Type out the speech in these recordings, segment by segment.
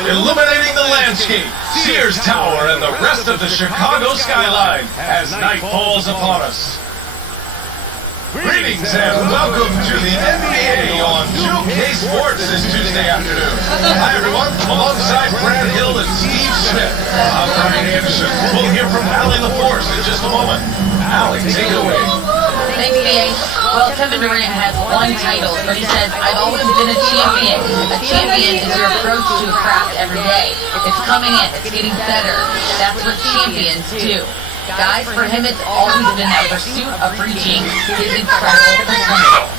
illuminating the landscape, Sears Tower, and the rest of the Chicago skyline as night falls upon us. Greetings and welcome to the NBA on 2K Sports this Tuesday afternoon. Hi everyone, alongside Brad Hill and Steve Smith, I'm Brian Anderson. We'll hear from Allie LaForce in just a moment. Allie, take it away. Thanks, BH. Well, Kevin Durant has one title, but he says, I've always been a champion. A champion is your approach to a craft every day. It's coming in, it's getting better. That's what champions do. Guys, for him, it's always been that pursuit of reaching his incredible potential.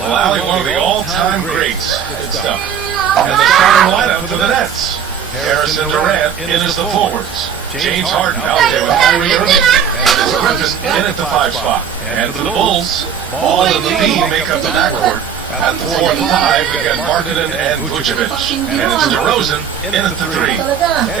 Well, Allie, one of the all-time greats. Good stuff. And the starting lineup for the Nets. Harrison Durant in as the forwards. James Harden out there with Kyrie Irving. And Griffin in at the 5 spot. And for the Bulls, Ball and Levine make up the backcourt. At the 4 and 5, we got Markkanen and Vucevic. And it's DeRozan in at the 3.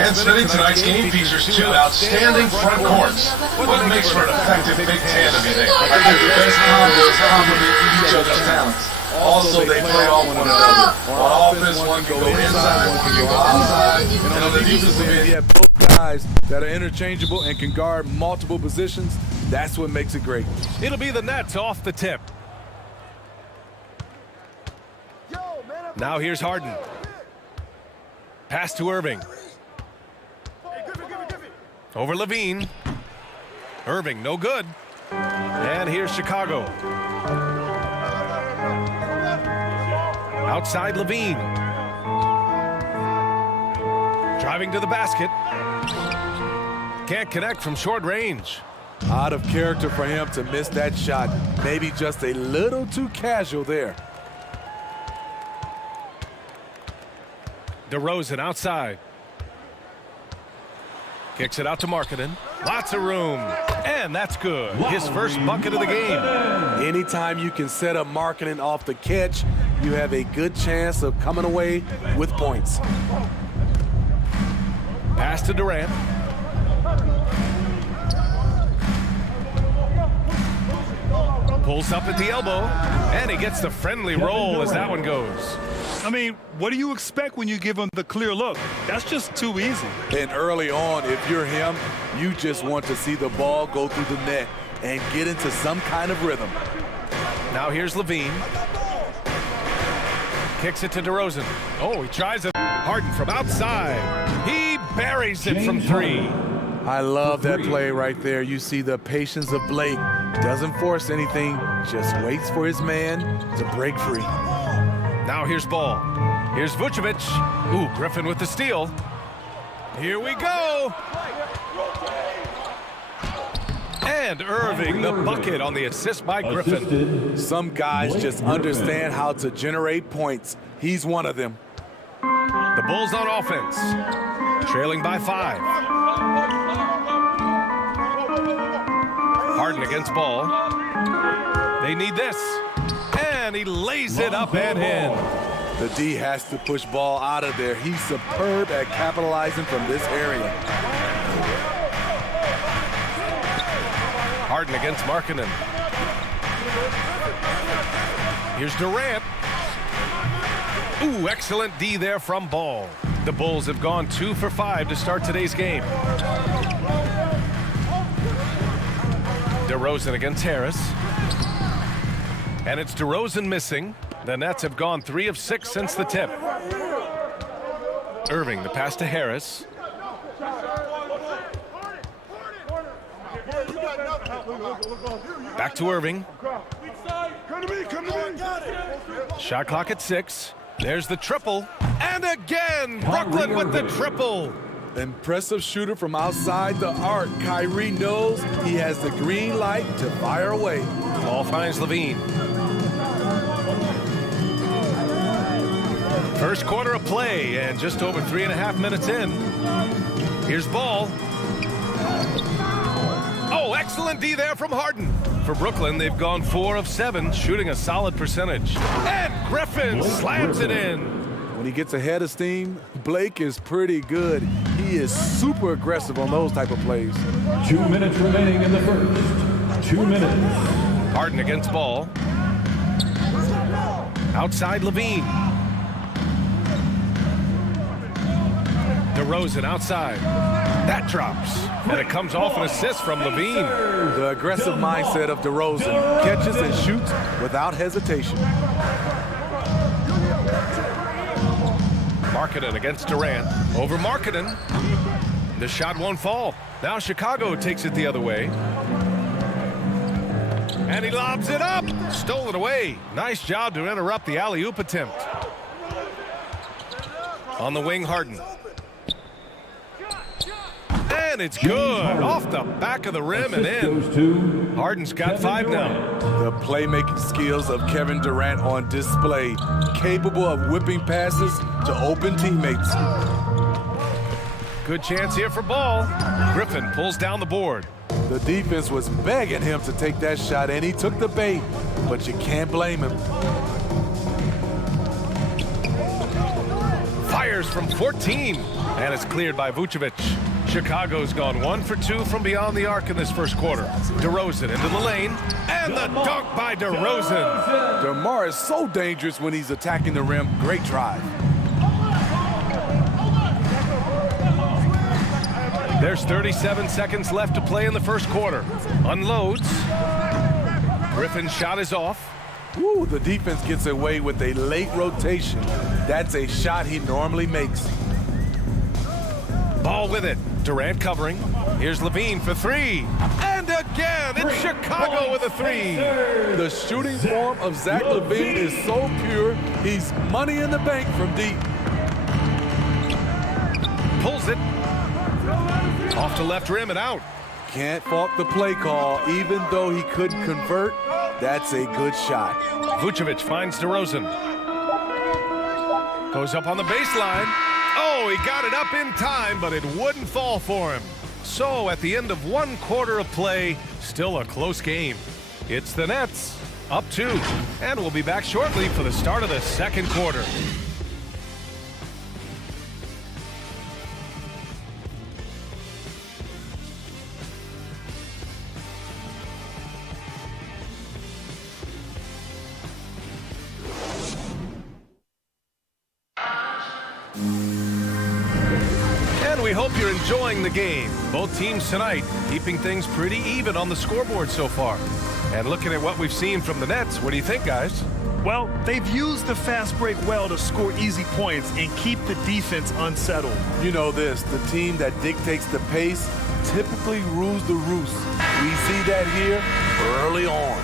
And spinning tonight's game features 2 outstanding front courts. What makes for an effective big tandem, you think? I think the best combo is complementing each other's talents. Also, they play off one another. On offense, one can go inside, one can go outside. And on the defensive end, you have both guys that are interchangeable and can guard multiple positions. That's what makes it great. It'll be the Nets off the tip. Now here's Harden. Pass to Irving. Over Levine. Irving, no good. And here's Chicago. Outside Levine. Driving to the basket. Can't connect from short range. Out of character for him to miss that shot. Maybe just a little too casual there. DeRozan outside. Kicks it out to Markkanen. Lots of room. And that's good. His first bucket of the game. Anytime you can set up Markkanen off the catch, you have a good chance of coming away with points. Pass to Durant. Pulls up at the elbow. And he gets the friendly roll as that one goes. I mean, what do you expect when you give him the clear look? That's just too easy. And early on, if you're him, you just want to see the ball go through the net and get into some kind of rhythm. Now here's Levine. Kicks it to DeRozan. Oh, he tries it. Harden from outside. He buries it from 3. I love that play right there. You see the patience of Blake. Doesn't force anything, just waits for his man to break free. Now here's Ball. Here's Vucevic. Ooh, Griffin with the steal. Here we go. And Irving, the bucket on the assist by Griffin. Some guys just understand how to generate points. He's one of them. The Bulls on offense. Trailing by 5. Harden against Ball. They need this. And he lays it up and in. The D has to push Ball out of there. He's superb at capitalizing from this area. Harden against Markkanen. Here's Durant. Ooh, excellent D there from Ball. The Bulls have gone 2 for 5 to start today's game. DeRozan against Harris. And it's DeRozan missing. The Nets have gone 3 of 6 since the tip. Irving, the pass to Harris. Back to Irving. Shot clock at 6. There's the triple. And again, Brooklyn with the triple. Impressive shooter from outside the arc. Kyrie knows he has the green light to fire away. Ball finds Levine. First quarter of play and just over 3.5 minutes in. Here's Ball. Oh, excellent D there from Harden. For Brooklyn, they've gone 4 of 7, shooting a solid percentage. And Griffin slams it in. When he gets ahead of steam, Blake is pretty good. He is super aggressive on those type of plays. 2 minutes remaining in the first. 2 minutes. Harden against Ball. Outside Levine. DeRozan outside. That drops. And it comes off an assist from Levine. The aggressive mindset of DeRozan catches and shoots without hesitation. Markkanen against Durant. Over Markkanen. The shot won't fall. Now Chicago takes it the other way. And he lobs it up. Stolen away. Nice job to interrupt the alley-oop attempt. On the wing, Harden. And it's good. Off the back of the rim and in. Harden's got 5 now. The playmaking skills of Kevin Durant on display, capable of whipping passes to open teammates. Good chance here for Ball. Griffin pulls down the board. The defense was begging him to take that shot, and he took the bait, but you can't blame him. Fires from 14, and it's cleared by Vucevic. Chicago's gone 1 for 2 from beyond the arc in this first quarter. DeRozan into the lane, and the dunk by DeRozan. DeMar is so dangerous when he's attacking the rim. Great drive. There's 37 seconds left to play in the first quarter. Unloads. Griffin's shot is off. Ooh, the defense gets away with a late rotation. That's a shot he normally makes. Ball with it. Durant covering. Here's Levine for 3. And again, it's Chicago with a 3. The shooting form of Zach LaVine is so pure, he's money in the bank from deep. Pulls it. Off to left rim and out. Can't fault the play call, even though he couldn't convert. That's a good shot. Vucevic finds DeRozan. Goes up on the baseline. Oh, he got it up in time, but it wouldn't fall for him. So at the end of 1 quarter of play, still a close game. It's the Nets, up 2. And we'll be back shortly for the start of the second quarter. We hope you're enjoying the game. Both teams tonight keeping things pretty even on the scoreboard so far. And looking at what we've seen from the Nets, what do you think, guys? Well, they've used the fast break well to score easy points and keep the defense unsettled. You know this, the team that dictates the pace typically rules the roost. We see that here early on.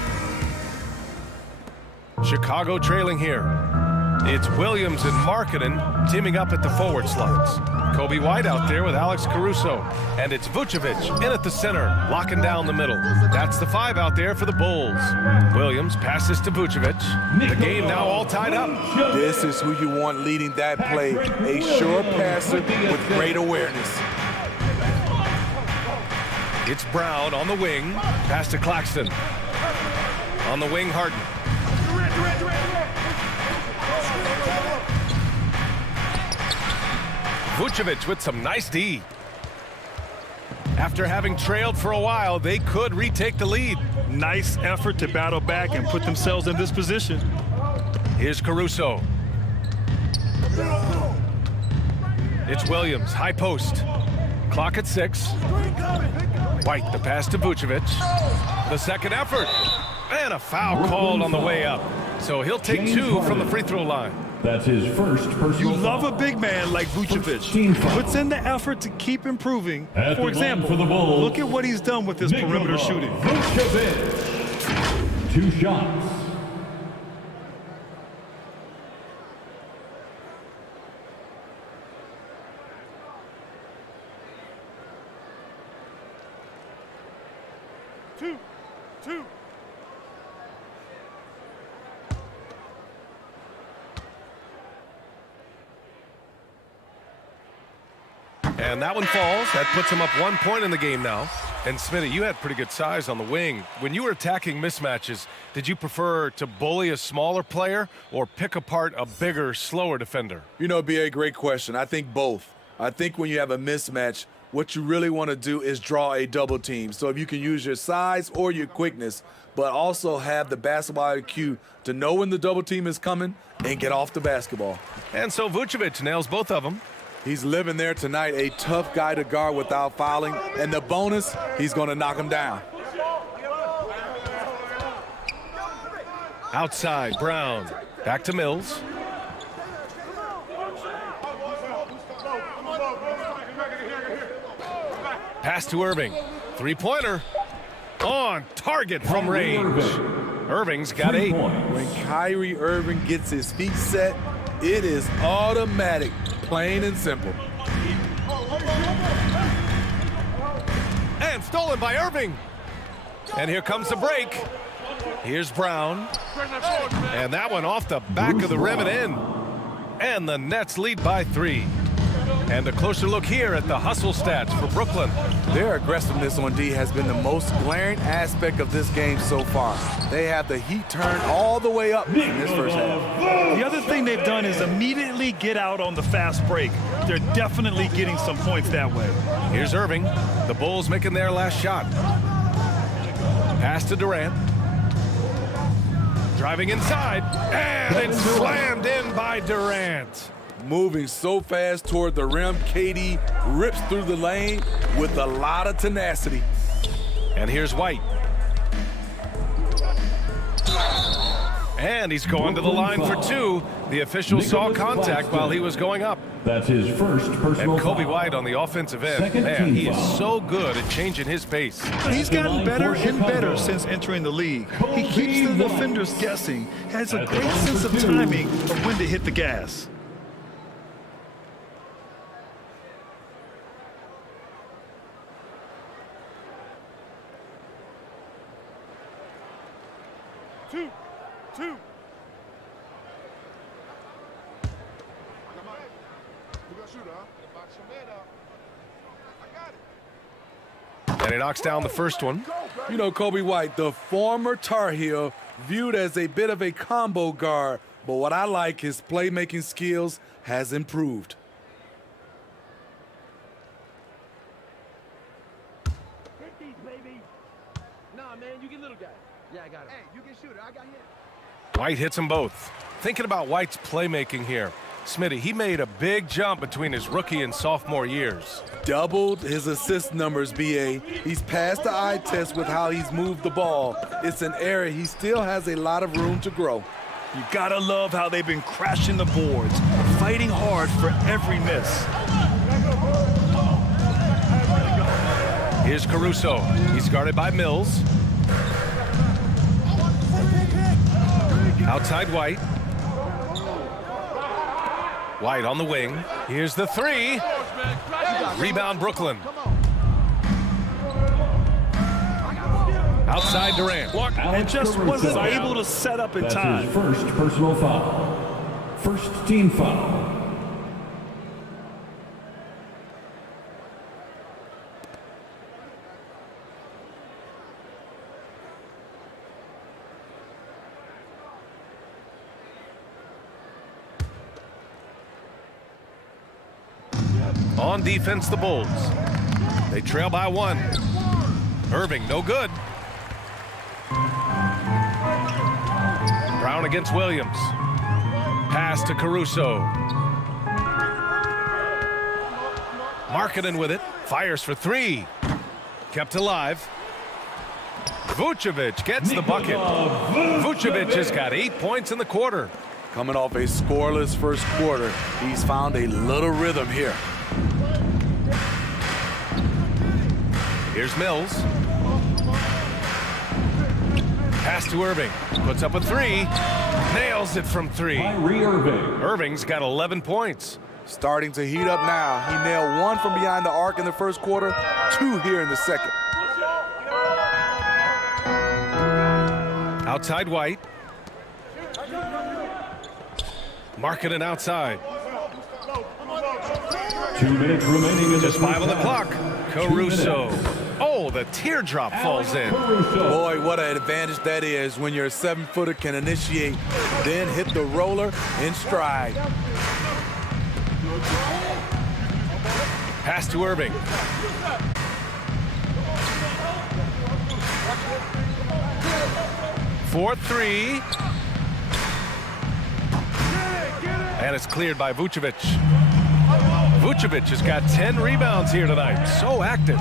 Chicago trailing here. It's Williams and Markkanen teaming up at the forward slots. Kobe White out there with Alex Caruso. And it's Vucevic in at the center, locking down the middle. That's the 5 out there for the Bulls. Williams passes to Vucevic. The game now all tied up. This is who you want leading that play. A sure passer with great awareness. It's Brown on the wing. Pass to Claxton. On the wing, Harden. Vucevic with some nice D. After having trailed for a while, they could retake the lead. Nice effort to battle back and put themselves in this position. Here's Caruso. It's Williams, high post. Clock at 6. White, the pass to Vucevic. The second effort. And a foul called on the way up. So he'll take 2 from the free throw line. That's his first personal You love foul. a big man like Vucevic. Puts in the effort to keep improving. At the For example, line for the Bulls, look at what he's done with his perimeter shooting. Vucevic. 2 shots. Two. And that one falls. That puts him up 1 point in the game now. And Smitty, you had pretty good size on the wing. When you were attacking mismatches, did you prefer to bully a smaller player or pick apart a bigger, slower defender? You know, B.A., great question. I think both. I think when you have a mismatch, what you really want to do is draw a double team. So if you can use your size or your quickness, but also have the basketball IQ to know when the double team is coming and get off the basketball. And so Vucevic nails both of them. He's living there tonight, a tough guy to guard without fouling. And the bonus, he's going to knock him down. Outside, Brown. Back to Mills. Pass to Irving. Three-pointer. On target from range. Irving's got 8. When Kyrie Irving gets his feet set, it is automatic, plain and simple. And stolen by Irving. And here comes the break. Here's Brown. And that one off the back of the rim and in. And the Nets lead by 3. And a closer look here at the hustle stats for Brooklyn. Their aggressiveness on D has been the most glaring aspect of this game so far. They have the heat turned all the way up in this first half. The other thing they've done is immediately get out on the fast break. They're definitely getting some points that way. Here's Irving. The Bulls making their last shot. Pass to Durant. Driving inside. And it's slammed in by Durant. Moving so fast toward the rim, KD rips through the lane with a lot of tenacity. And here's White. And he's going to the line for 2. The official saw contact while he was going up. That's his first personal And Kobe foul. White on the offensive end. Second Man, team he is foul. so good at changing his pace. He's gotten better and better Chicago. since entering the league. He Kobe keeps the White. defenders guessing, has a At great the sense of number 2. timing of when to hit the gas. And he knocks down the first one. You know, Kobe White, the former Tar Heel, viewed as a bit of a combo guard, but what I like, his playmaking skills has improved. Hit these, baby. Nah, man, you get little guy. Yeah, I got it. Hey, you get shooter. I got him. White hits them both. Thinking about White's playmaking here. Smitty, he made a big jump between his rookie and sophomore years. Doubled his assist numbers, BA. He's passed the eye test with how he's moved the ball. It's an area he still has a lot of room to grow. You gotta love how they've been crashing the boards, fighting hard for every miss. Here's Caruso. He's guarded by Mills. Outside White. White on the wing. Here's the 3. Rebound Brooklyn. Outside Durant. And just wasn't able to set up in That's time. his first personal foul. First team foul. On defense, the Bulls. They trail by 1. Irving, no good. Brown against Williams. Pass to Caruso. Markkanen with it. Fires for 3. Kept alive. Vucevic gets the bucket. Vucevic has got 8 points in the quarter. Coming off a scoreless first quarter, he's found a little rhythm here. Here's Mills. Pass to Irving. Puts up a 3. Nails it from 3. Kyrie Irving. Irving's got 11 points. Starting to heat up now. He nailed 1 from behind the arc in the first quarter, 2 here in the second. Outside White. Markkanen outside. 2 minutes remaining in Just the 5 on the first clock. half. Caruso. Oh, the teardrop falls in. Caruso. Boy, what an advantage that is when your 7-footer can initiate, then hit the roller in stride. Pass to Irving. For 3. And it's cleared by Vucevic. Vucevic has got 10 rebounds here tonight. So active.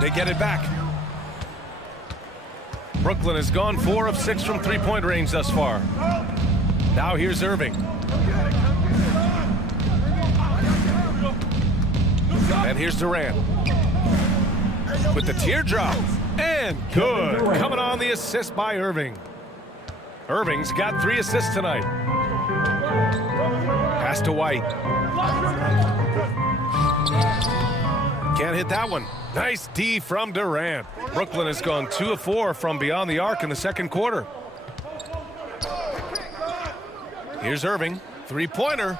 They get it back. Brooklyn has gone 4 of 6 from three-point range thus far. Now here's Irving. And here's Durant. With the teardrop. And good. Coming on the assist by Irving. Irving's got 3 assists tonight. Pass to White. Can't hit that one. Nice D from Durant. Brooklyn has gone 2 of 4 from beyond the arc in the second quarter. Here's Irving. Three-pointer.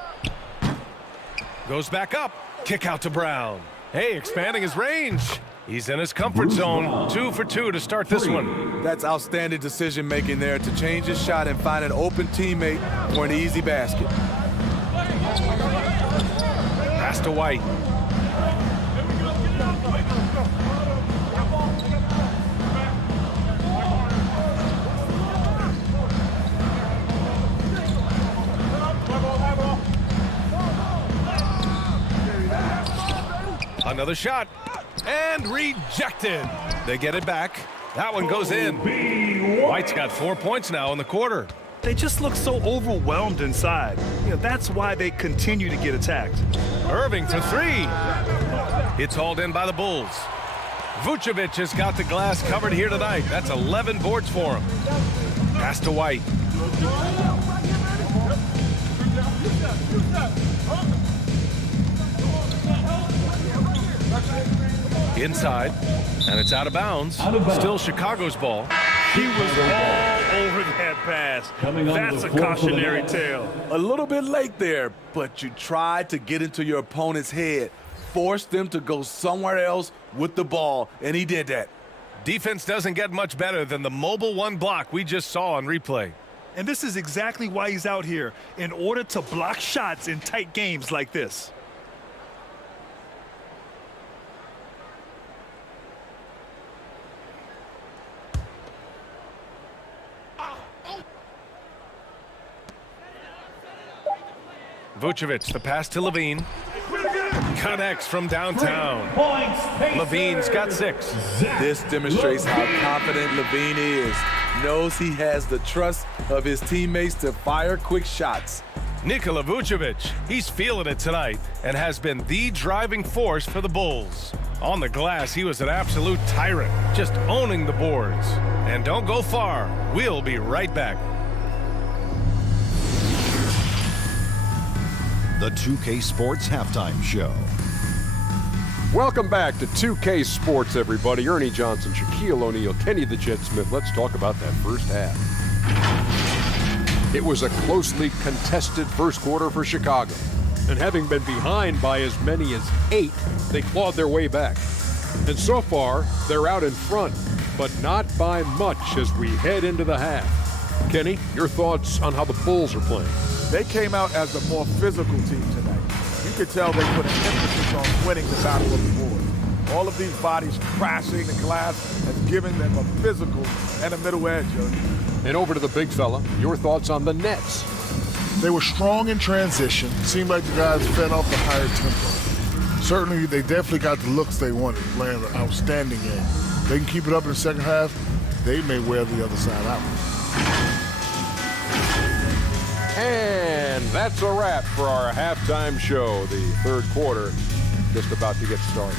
Goes back up. Kick out to Brown. Hey, expanding his range. He's in his comfort zone. 2 for 2 to start this one. That's outstanding decision-making there to change his shot and find an open teammate for an easy basket. Pass to White. Another shot. And rejected. They get it back. That one goes in. White's got 4 points now in the quarter. They just look so overwhelmed inside. That's why they continue to get attacked. Irving for 3. It's hauled in by the Bulls. Vucevic has got the glass covered here tonight. That's 11 boards for him. Pass to White. Inside, and it's out of bounds. Still Chicago's ball. He was all over that pass. That's a cautionary tale. A little bit late there, but you tried to get into your opponent's head, force them to go somewhere else with the ball, and he did that. Defense doesn't get much better than the mobile 1 block we just saw on replay. And this is exactly why he's out here, in order to block shots in tight games like this. Vucevic, the pass to Levine. Connects from downtown. Levine's got 6. This demonstrates how confident Levine is. Knows he has the trust of his teammates to fire quick shots. Nikola Vucevic, he's feeling it tonight and has been the driving force for the Bulls. On the glass, he was an absolute tyrant, just owning the boards. And don't go far. We'll be right back. The 2K Sports Halftime Show. Welcome back to 2K Sports, everybody. Ernie Johnson, Shaquille O'Neal, Kenny the Jet Smith. Let's talk about that first half. It was a closely contested first quarter for Chicago. And having been behind by as many as 8, they clawed their way back. And so far, they're out in front, but not by much as we head into the half. Kenny, your thoughts on how the Bulls are playing? They came out as a more physical team tonight. You could tell they put an emphasis on winning the battle of the boards. All of these bodies crashing the glass has given them a physical and a middle edge. And over to the big fella, your thoughts on the Nets? They were strong in transition. Seemed like the guys fed off the higher tempo. Certainly, they definitely got the looks they wanted, playing an outstanding game. They can keep it up in the second half, they may wear the other side out. And that's a wrap for our halftime show. The third quarter just about to get started.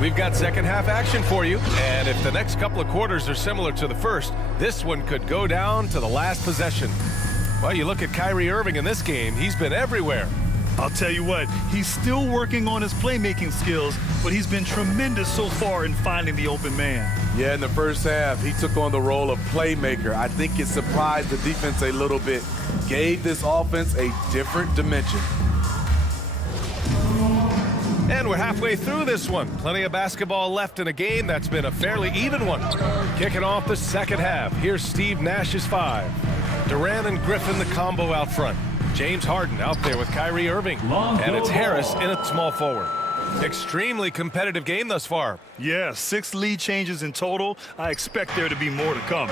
We've got second half action for you, and if the next couple of quarters are similar to the first, this one could go down to the last possession. Well, you look at Kyrie Irving in this game, he's been everywhere. I'll tell you what, he's still working on his playmaking skills, but he's been tremendous so far in finding the open man. Yeah, in the first half, he took on the role of playmaker. I think it surprised the defense a little bit, gave this offense a different dimension. And we're halfway through this one. Plenty of basketball left in a game that's been a fairly even one. Kicking off the second half, here's Steve Nash's 5. Durant and Griffin the combo out front. James Harden out there with Kyrie Irving. And it's Harris in at small forward. Extremely competitive game thus far. Yeah, 6 lead changes in total. I expect there to be more to come.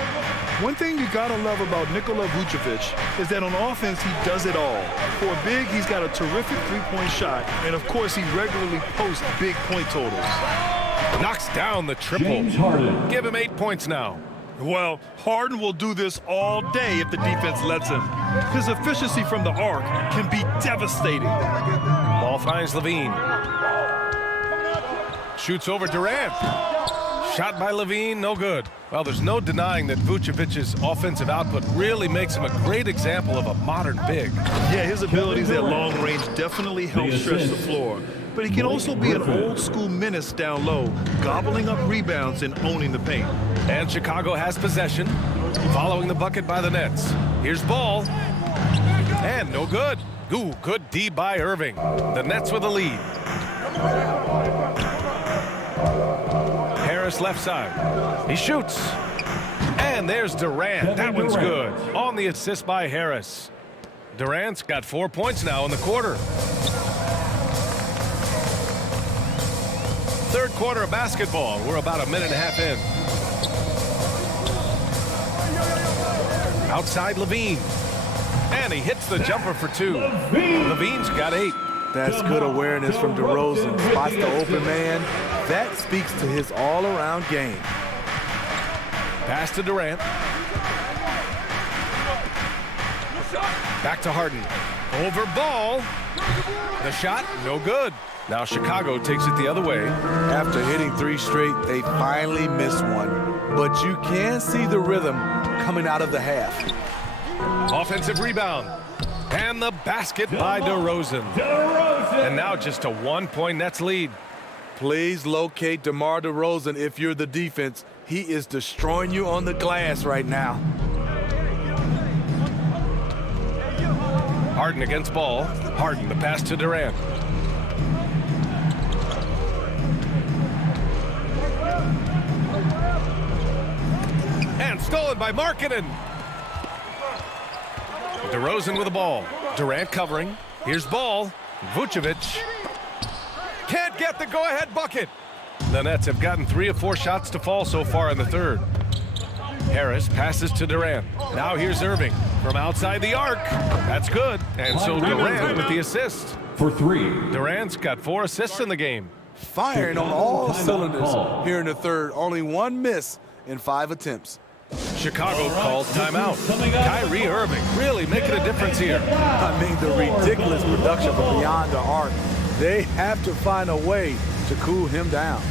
One thing you gotta love about Nikola Vucevic is that on offense, he does it all. For a big, he's got a terrific three-point shot, and of course, he regularly posts big point totals. Knocks down the triple. James Harden. Give him 8 points now. Well, Harden will do this all day if the defense lets him. His efficiency from the arc can be devastating. Ball finds Levine. Shoots over Durant. Shot by Levine, no good. Well, there's no denying that Vucevic's offensive output really makes him a great example of a modern big. Yeah, his abilities at long range definitely help stretch the floor. But he can also be an old-school menace down low, gobbling up rebounds and owning the paint. And Chicago has possession, following the bucket by the Nets. Here's Ball. And no good. Ooh, good D by Irving. The Nets with a lead. Harris left side. He shoots. And there's Durant. That one's good. On the assist by Harris. Durant's got 4 points now in the quarter. Third quarter of basketball. We're about a minute and a half in. Outside Levine. And he hits the jumper for 2. Levine's got 8. That's good awareness from DeRozan. Spots the open man. That speaks to his all-around game. Pass to Durant. Back to Harden. Over Ball. The shot, no good. Now Chicago takes it the other way. After hitting 3 straight, they finally missed one. But you can see the rhythm coming out of the half. Offensive rebound. And the basket by DeRozan. And now just a 1-point Nets lead. Please locate DeMar DeRozan if you're the defense. He is destroying you on the glass right now. Harden against Ball. Harden, the pass to Durant. And stolen by Markkanen. DeRozan with the ball. Durant covering. Here's Ball. Vucevic. Can't get the go-ahead bucket. The Nets have gotten 3 of 4 shots to fall so far in the third. Harris passes to Durant. Now here's Irving from outside the arc. That's good. And so Durant with the assist. For 3. Durant's got 4 assists in the game. Firing on all cylinders here in the third. Only 1 miss in 5 attempts. Chicago calls timeout. Kyrie Irving really making a difference here. I mean, the ridiculous production from beyond the arc. They have to find a way to cool him down.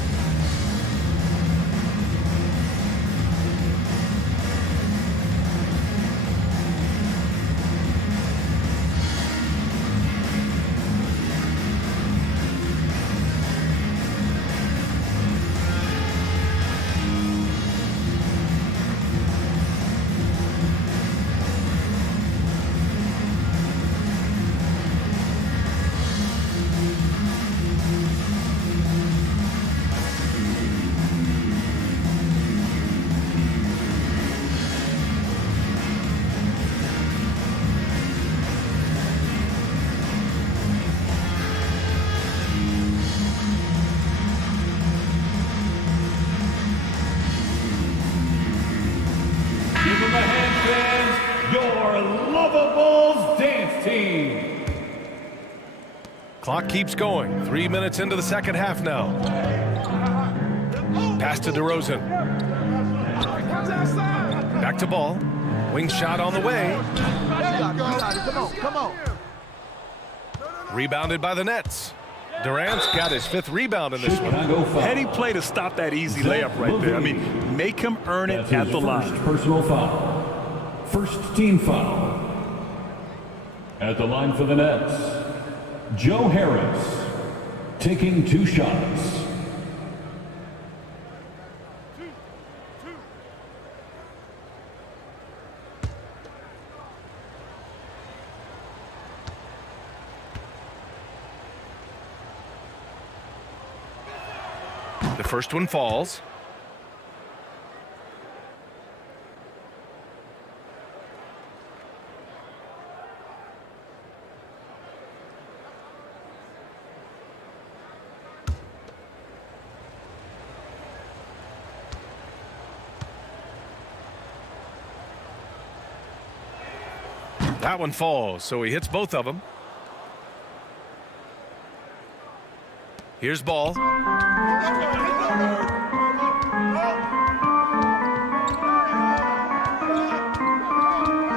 Give them a hand, fans. Your Lovables dance team. Clock keeps going. 3 minutes into the second half now. Pass to DeRozan. Back to Ball. Wing shot on the way. Come on. Rebounded by the Nets. Durant's got his 5th rebound in this one. Heady play to stop that easy layup right there. I mean, make him earn it That's at his the first line. personal foul. First team foul. At the line for the Nets, Joe Harris, taking 2 shots. The first one falls. That one falls, so he hits both of them. Here's ball.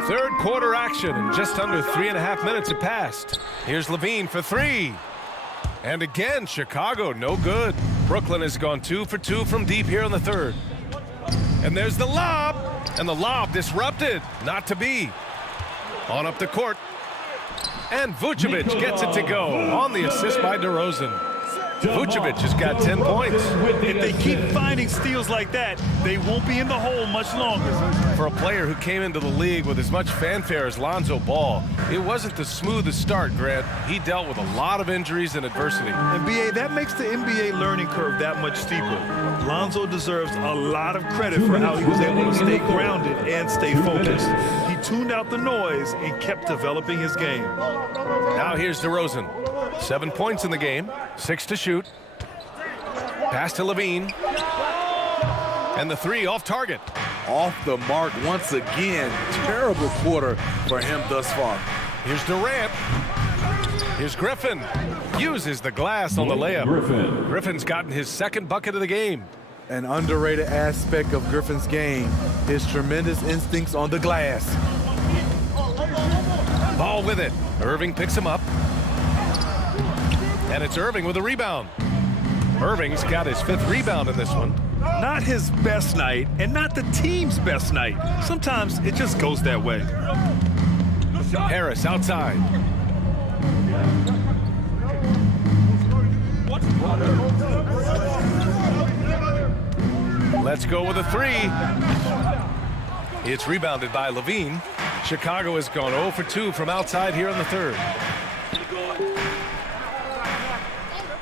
Third quarter action, and just under 3.5 minutes have passed. Here's Levine for three. And again, Chicago, no good. Brooklyn has gone 2 for 2 from deep here in the third. And there's the lob, and the lob disrupted. Not to be. On up the court. And Vucevic gets it to go on the assist by DeRozan. Vucevic has got 10 points. If they keep finding steals like that, they won't be in the hole much longer. For a player who came into the league with as much fanfare as Lonzo Ball, it wasn't the smoothest start, Grant. He dealt with a lot of injuries and adversity. And BA, that makes the NBA learning curve that much steeper. Lonzo deserves a lot of credit for how he was able to stay grounded and stay focused. He tuned out the noise and kept developing his game. Now here's DeRozan. 7 points in the game, 6 to shoot. Pass to Levine. And the three off target. Off the mark once again. Terrible quarter for him thus far. Here's Durant. Here's Griffin. Uses the glass on the layup. Griffin's gotten his second bucket of the game. An underrated aspect of Griffin's game, his tremendous instincts on the glass. Ball with it. Irving picks him up. And it's Irving with a rebound. Irving's got his 5th rebound in this one. Not his best night, and not the team's best night. Sometimes it just goes that way. Harris outside. Let's go with a three. It's rebounded by Levine. Chicago has gone 0 for 2 from outside here in the third.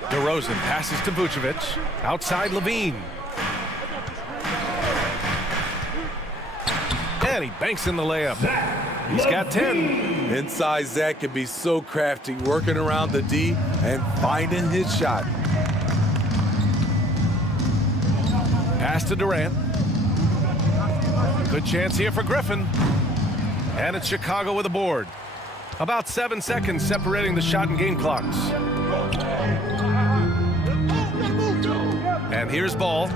DeRozan passes to Vucevic. Outside Levine. And he banks in the layup. He's got 10. Inside Zach can be so crafty, working around the D and finding his shot. Pass to Durant. Good chance here for Griffin. And it's Chicago with a board. About 7 seconds separating the shot and game clocks. And here's ball.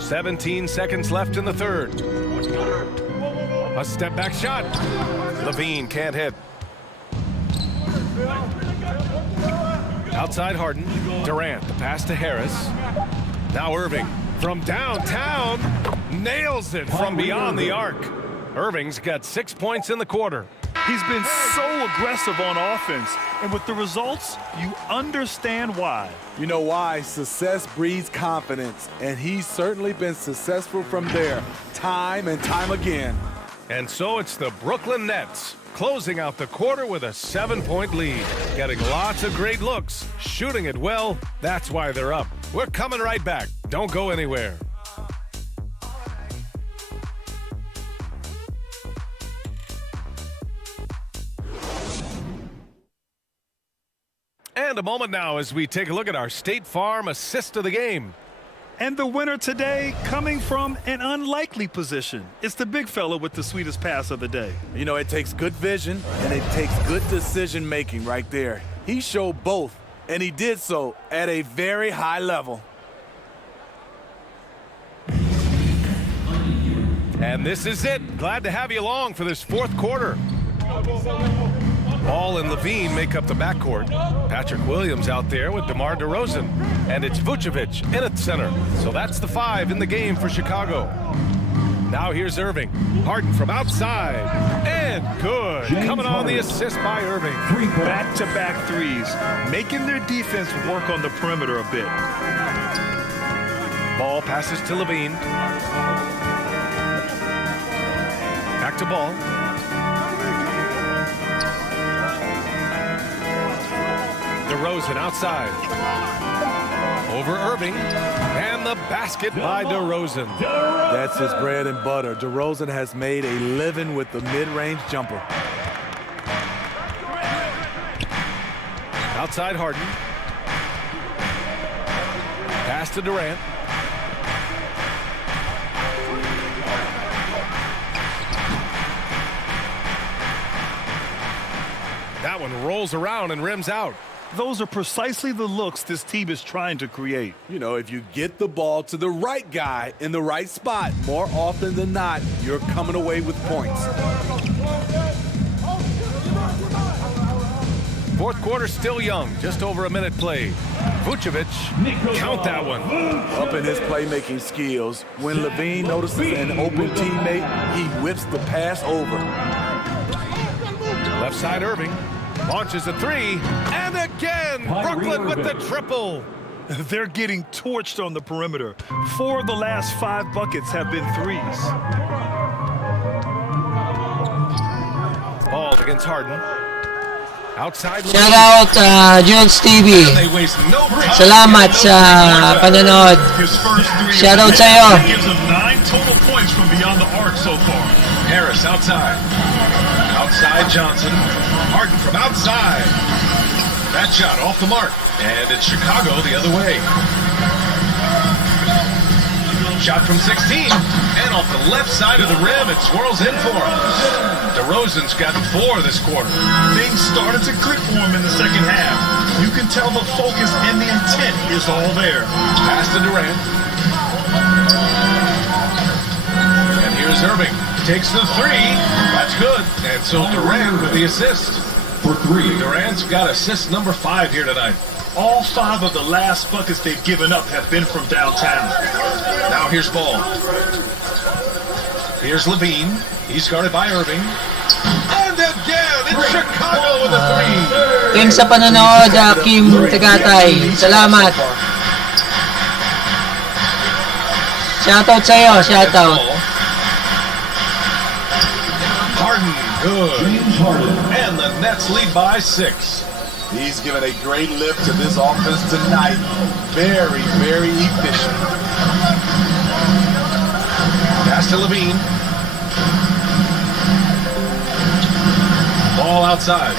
17 seconds left in the third. A step back shot. Levine can't hit. Outside Harden. Durant, the pass to Harris. Now Irving from downtown. Nails it from beyond the arc. Irving's got 6 points in the quarter. He's been so aggressive on offense, and with the results, you understand why. You know why? Success breeds confidence, and he's certainly been successful from there, time and time again. And so it's the Brooklyn Nets closing out the quarter with a 7-point lead. Getting lots of great looks, shooting it well. That's why they're up. We're coming right back. Don't go anywhere. And a moment now as we take a look at our State Farm assist of the game. And the winner today coming from an unlikely position. It's the big fella with the sweetest pass of the day. You know, it takes good vision and it takes good decision making right there. He showed both, and he did so at a very high level. And this is it. Glad to have you along for this fourth quarter. Ball and Levine make up the backcourt. Patrick Williams out there with DeMar DeRozan. And it's Vucevic in at center. So that's the 5 in the game for Chicago. Now here's Irving. Harden from outside. And good. Coming on the assist by Irving. Back-to-back threes. Making their defense work on the perimeter a bit. Ball passes to Levine. Back to Ball. DeRozan outside. Over Irving. And the basket by DeRozan. That's his bread and butter. DeRozan has made a living with the mid-range jumper. Outside Harden. Pass to Durant. That one rolls around and rims out. Those are precisely the looks this team is trying to create. You know, if you get the ball to the right guy in the right spot, more often than not, you're coming away with points. Fourth quarter still young, just over a minute played. Vucevic, count that one. Up in his playmaking skills, when Levine notices an open teammate, he whips the pass over. Left side Irving, launches a three, and again, Brooklyn with the triple. They're getting torched on the perimeter. 4 of the last 5 buckets have been threes. Ball against Harden. Outside. Shout out Jules TV. Salamat sa panonood. Shout out sa'yo. Gives him 9 total points from beyond the arc so far. Harris outside. Outside Johnson. Harden from outside. That shot off the mark. And it's Chicago the other way. Shot from 16. And off the left side of the rim, it swirls in for him. DeRozan's gotten 4 this quarter. Things started to click for him in the second half. You can tell the focus and the intent is all there. Pass to Durant. And here's Irving. Takes the 3. That's good. And so Durant with the assist. For 3. Durant's got assist number 5 here tonight. All 5 of the last buckets they've given up have been from downtown. Now here's Ball. Here's Levine. He's guarded by Irving. And again, it's Chicago with a 3. Thanks sa panonood, Kim Tagatay. Salamat. Shoutout sa'yo, shoutout. Harden, good. And the Nets lead by 6. He's given a great lift to this offense tonight. Very, very efficient. Pass to Levine. Ball outside.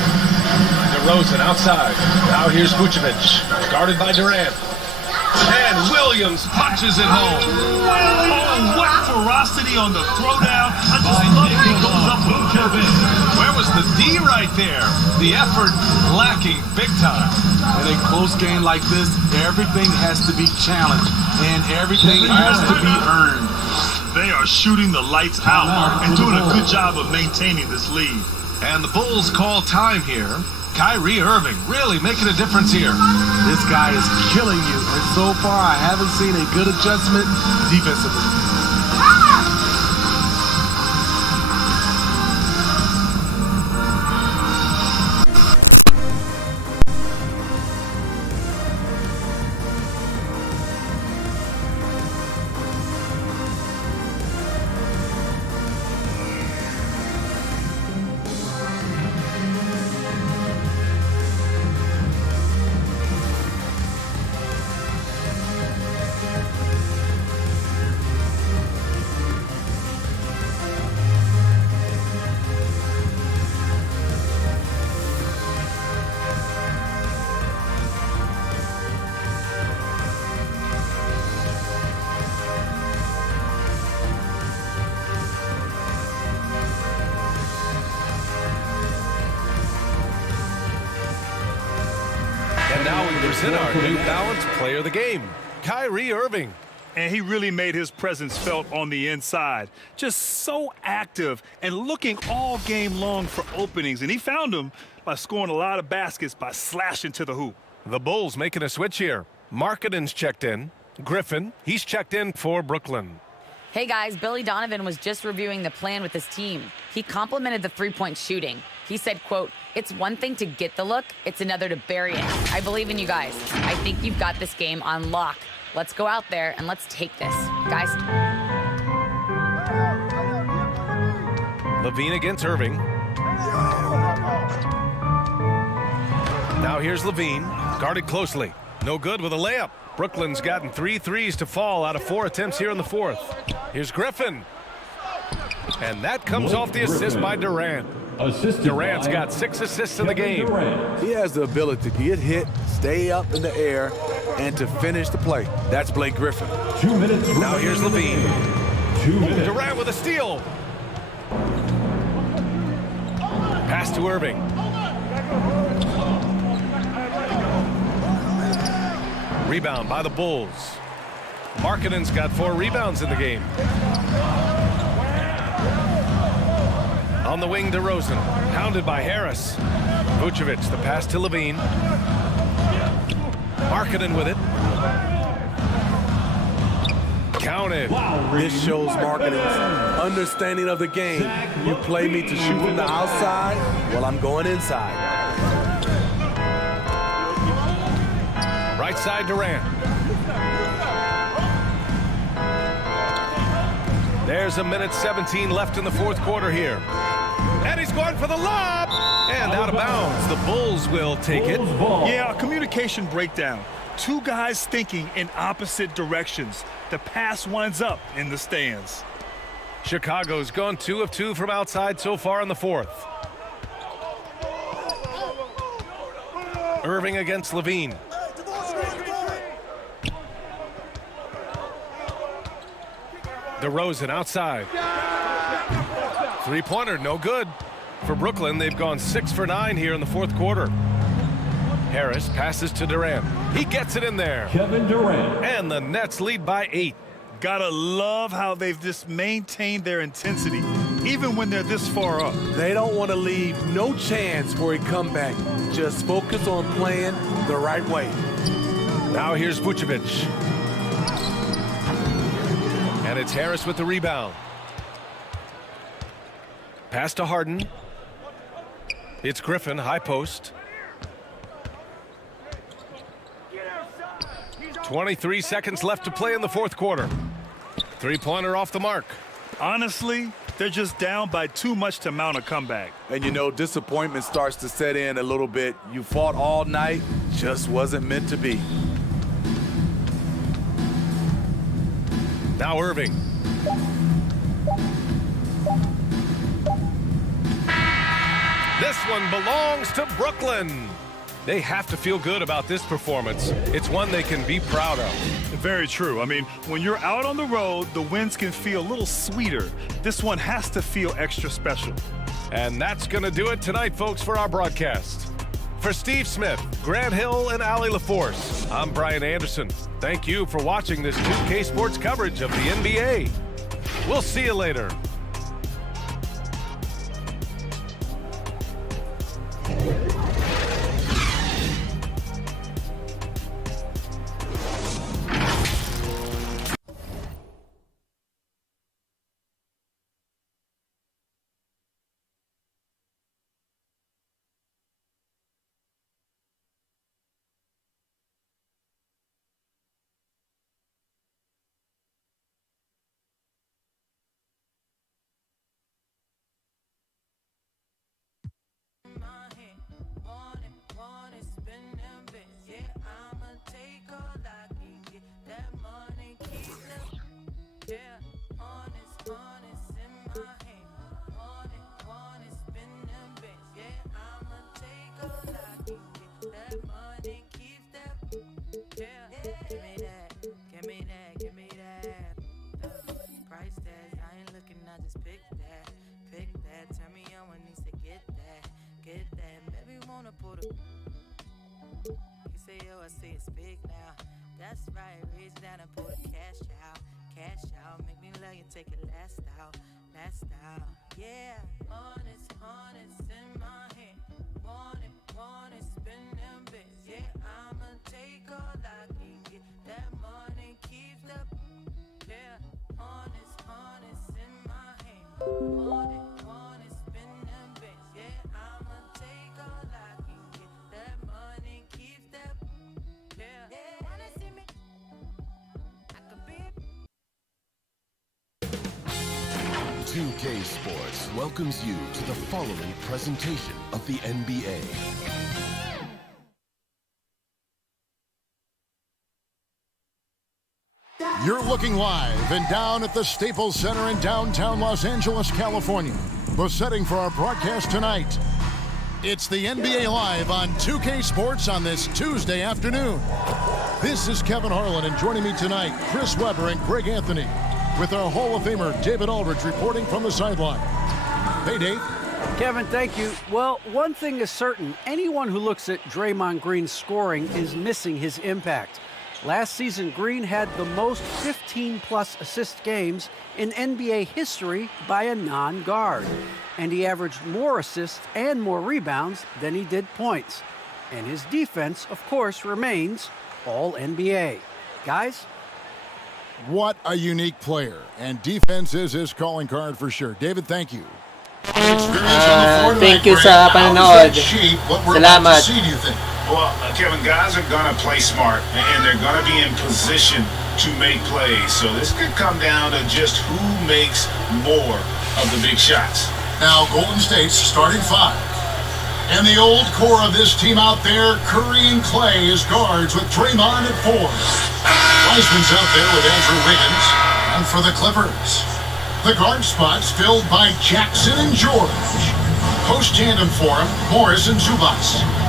DeRozan outside. Now here's Vucevic. Guarded by Durant. And Williams punches it home. Oh, what ferocity on the throwdown. I just love that he goes up with Kevin. Where was the D right there? The effort lacking big time. In a close game like this, everything has to be challenged and everything has to be earned. They are shooting the lights out and doing a good job of maintaining this lead. And the Bulls call time here. Kyrie Irving really making a difference here. This guy is killing you, and so far I haven't seen a good adjustment defensively. And now we present our New Balance Player of the Game, Kyrie Irving. And he really made his presence felt on the inside. Just so active and looking all game long for openings. And he found them by scoring a lot of baskets by slashing to the hoop. The Bulls making a switch here. Markkanen's checked in. Griffin, he's checked in for Brooklyn. Hey guys, Billy Donovan was just reviewing the plan with his team. He complimented the three-point shooting. He said, quote, "It's one thing to get the look, it's another to bury it. I believe in you guys. I think you've got this game on lock. Let's go out there and let's take this. Guys." Levine against Irving. Now here's Levine, guarded closely. No good with a layup. Brooklyn's gotten 3 threes to fall out of 4 attempts here in the fourth. Here's Griffin. And that comes off the assist by Durant. Durant's got 6 assists in the game. He has the ability to get hit, stay up in the air, and to finish the play. That's Blake Griffin. 2 minutes. Now here's Levine. 2 minutes. Durant with a steal. Pass to Irving. Rebound by the Bulls. Markkanen's got 4 rebounds in the game. On the wing, DeRozan, pounded by Harris. Vucevic, the pass to Levine. Markkanen with it. Counted. This shows Markkanen's understanding of the game. You play me to shoot from the outside, well, I'm going inside. Right side, Durant. There's a minute 17 left in the fourth quarter here. And he's going for the lob. And out of bounds. The Bulls will take it. Yeah, a communication breakdown. 2 guys thinking in opposite directions. The pass winds up in the stands. Chicago's gone 2 of 2 from outside so far in the fourth. Irving against Levine. DeRozan outside. Three-pointer, no good. For Brooklyn, they've gone 6 for 9 here in the fourth quarter. Harris passes to Durant. He gets it in there. Kevin Durant. And the Nets lead by 8. Gotta love how they've just maintained their intensity, even when they're this far up. They don't want to leave no chance for a comeback. Just focus on playing the right way. Now here's Vucevic. And it's Harris with the rebound. Pass to Harden. It's Griffin, high post. 23 seconds left to play in the fourth quarter. Three-pointer off the mark. Honestly, they're just down by too much to mount a comeback. And you know, disappointment starts to set in a little bit. You fought all night, just wasn't meant to be. Now Irving. This one belongs to Brooklyn. They have to feel good about this performance. It's one they can be proud of. Very true. I mean, when you're out on the road, the wins can feel a little sweeter. This one has to feel extra special. And that's going to do it tonight, folks, for our broadcast. For Steve Smith, Grant Hill, and Allie LaForce, I'm Brian Anderson. Thank you for watching this 2K Sports coverage of the NBA. We'll see you later. That's right, reach down and pull the cash out, make me love you, take it last out, yeah. Honest in my hand, want it, spend them bits, yeah. I'ma take all I can get, that money keeps the, yeah. Honest in my hand, want it, spend them bits, yeah. I'ma take all I can get, that money keeps the, yeah. Wanna see me? I could be 2K Sports welcomes you to the following presentation of the NBA. You're looking live and down at the Staples Center in downtown Los Angeles, California. The setting for our broadcast tonight. It's the NBA Live on 2K Sports on this Tuesday afternoon. This is Kevin Harlan, and joining me tonight, Chris Webber and Greg Anthony, with our Hall of Famer David Aldridge reporting from the sideline. Hey, Dave. Kevin, thank you. Well, one thing is certain. Anyone who looks at Draymond Green's scoring is missing his impact. Last season, Green had the most 15-plus assist games in NBA history by a non-guard. And he averaged more assists and more rebounds than he did points. And his defense, of course, remains all NBA. Guys? What a unique player. And defense is his calling card for sure. David, thank you. Thank you sa panonood. Salamat. Well, Kevin, guys are going to play smart, and they're going to be in position to make plays. So this could come down to just who makes more of the big shots. Now, Golden State's starting five. And the old core of this team out there, Curry and Clay as guards with Draymond at 4. Wiseman's out there with Andrew Wiggins. And for the Clippers, the guard spots filled by Jackson and George. Post tandem for him, Morris and Zubac.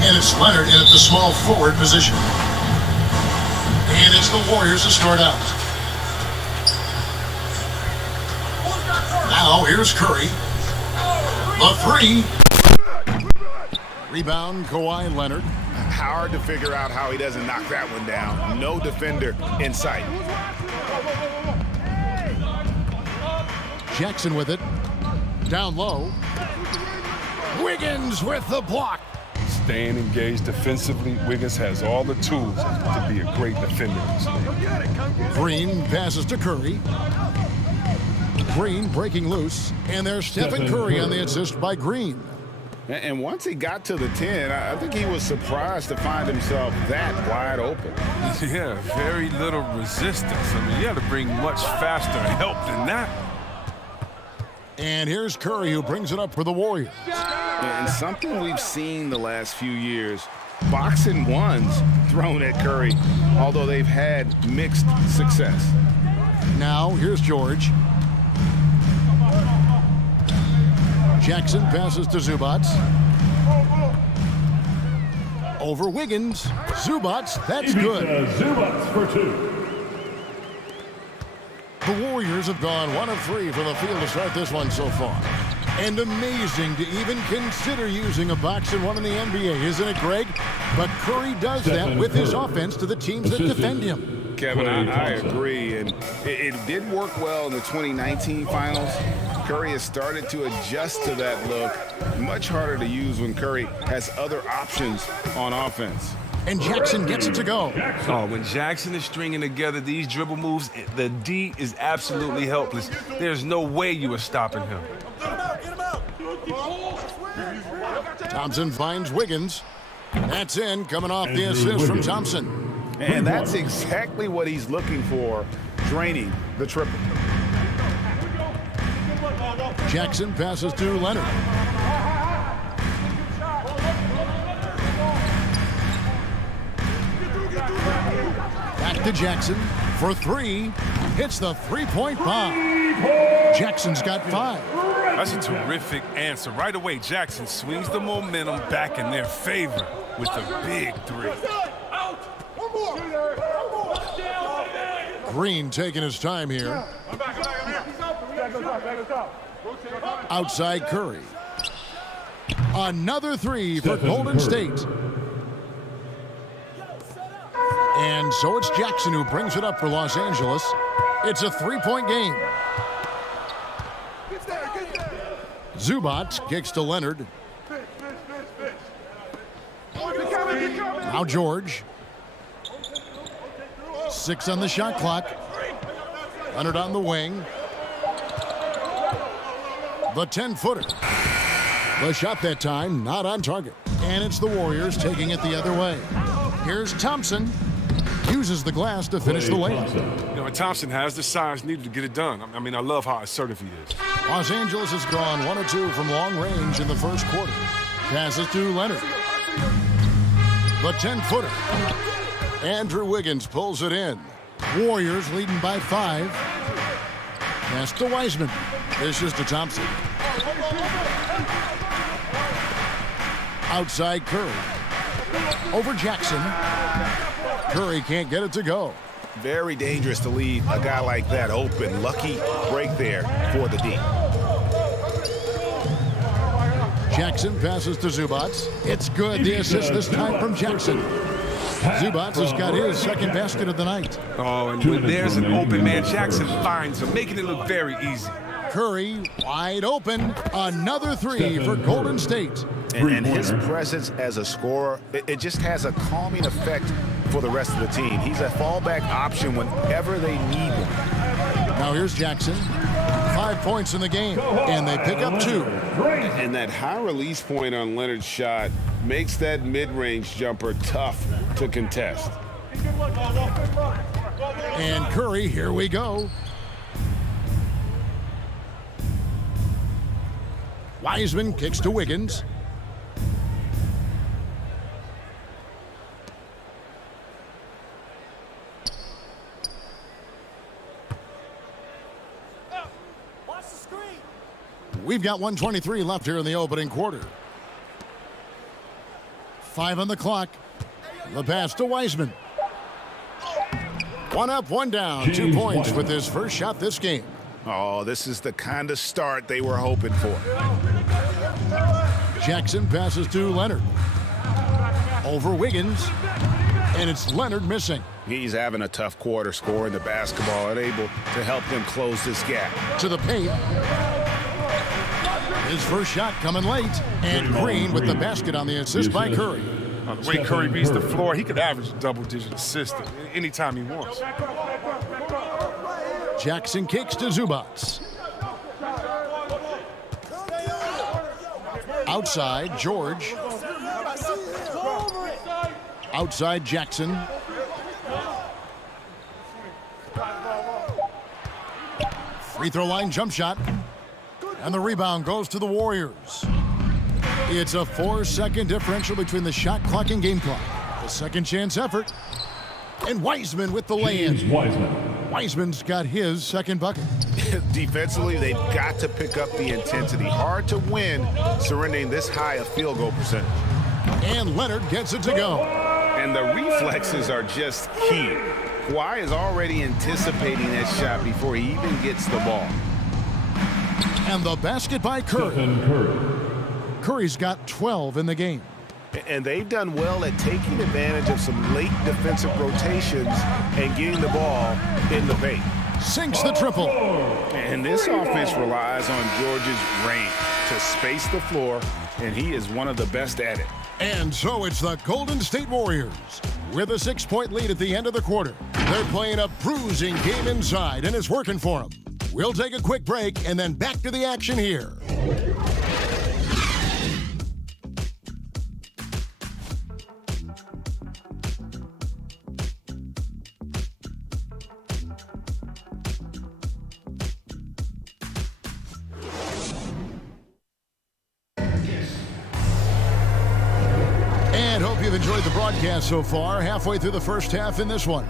And it's Leonard in at the small forward position. And it's the Warriors to start out. Now here's Curry. The 3. Rebound, Kawhi Leonard. Hard to figure out how he doesn't knock that one down. No defender in sight. Jackson with it. Down low. Wiggins with the block. Staying engaged defensively, Wiggins has all the tools to be a great defender in this league. Green passes to Curry. Green breaking loose. And there's Stephen Curry on the assist by Green. And once he got to the 10, I think he was surprised to find himself that wide open. Yeah, very little resistance. I mean, you had to bring much faster help than that. And here's Curry who brings it up for the Warriors. And something we've seen the last few years, boxing ones thrown at Curry, although they've had mixed success. Now here's George. Jackson passes to Zubac. Over Wiggins. Zubac, that's good. Zubac for 2. The Warriors have gone 1 of 3 from the field to start this one so far. And amazing to even consider using a box and one in the NBA, isn't it, Greg? But Curry does that with his offense to the teams that defend him. Kevin, I agree, and it did work well in the 2019 finals. Curry has started to adjust to that look. Much harder to use when Curry has other options on offense. And Jackson gets it to go. Oh, when Jackson is stringing together these dribble moves, the D is absolutely helpless. There's no way you are stopping him. Thompson finds Wiggins. That's in, coming off the assist from Thompson. And that's exactly what he's looking for, draining the triple. Jackson passes to Leonard. Back to Jackson for 3. Hits the three-point bomb. Jackson's got 5. That's a terrific answer. Right away, Jackson swings the momentum back in their favor with a big 3. Green taking his time here. Outside Curry. Another 3 for Golden State. And so it's Jackson who brings it up for Los Angeles. It's a 3-point game. Zubac kicks to Leonard. Now George. 6 on the shot clock. Leonard on the wing. The 10-footer. The shot that time not on target. And it's the Warriors taking it the other way. Here's Thompson. Uses the glass to finish the layup. You know, Thompson has the size needed to get it done. I mean, I love how assertive he is. Los Angeles has gone 1 of 2 from long range in the first quarter. Passes to Leonard. The 10-footer. Andrew Wiggins pulls it in. Warriors leading by 5. Pass to Wiseman. This is to Thompson. Outside Curry. Over Jackson. Curry can't get it to go. Very dangerous to leave a guy like that open. Lucky break there for the D. Jackson passes to Zubats. It's good. The assist this time from Jackson. Zubats has got his second basket of the night. Oh, and when there's an open man, Jackson finds him, making it look very easy. Curry wide open. Another three for Golden State. And his presence as a scorer, it just has a calming effect for the rest of the team. He's a fallback option whenever they need one. Now here's Jackson. 5 points in the game, and they pick up 2. And that high release point on Leonard's shot makes that mid-range jumper tough to contest. And Curry, here we go. Wiseman kicks to Wiggins. We've got 1:23 left here in the opening quarter. 5 on the clock. The pass to Wiseman. 1 up, 1 down. 2 points with his first shot this game. Oh, this is the kind of start they were hoping for. Jackson passes to Leonard. Over Wiggins. And it's Leonard missing. He's having a tough quarter scoring the basketball and able to help them close this gap. To the paint. His first shot coming late. And Green with the basket on the assist by Curry. The way Curry reads the floor, he could average a double-digit assist anytime he wants. Jackson kicks to Zubats. Outside, George. Outside, Jackson. Free throw line jump shot. And the rebound goes to the Warriors. It's a 4-second differential between the shot clock and game clock. A second chance effort. And Wiseman with the lay-in. Wiseman's got his second bucket. Defensively, they've got to pick up the intensity. Hard to win surrendering this high a field goal percentage. And Leonard gets it to go. And the reflexes are just key. Kawhi is already anticipating that shot before he even gets the ball. And the basket by Curry. Curry's got 12 in the game. And they've done well at taking advantage of some late defensive rotations and getting the ball in the paint. Sinks the triple. And this offense relies on George's range to space the floor, and he is one of the best at it. And so it's the Golden State Warriors with a 6-point lead at the end of the quarter. They're playing a bruising game inside, and it's working for them. We'll take a quick break and then back to the action here. And hope you've enjoyed the broadcast so far, halfway through the first half in this one.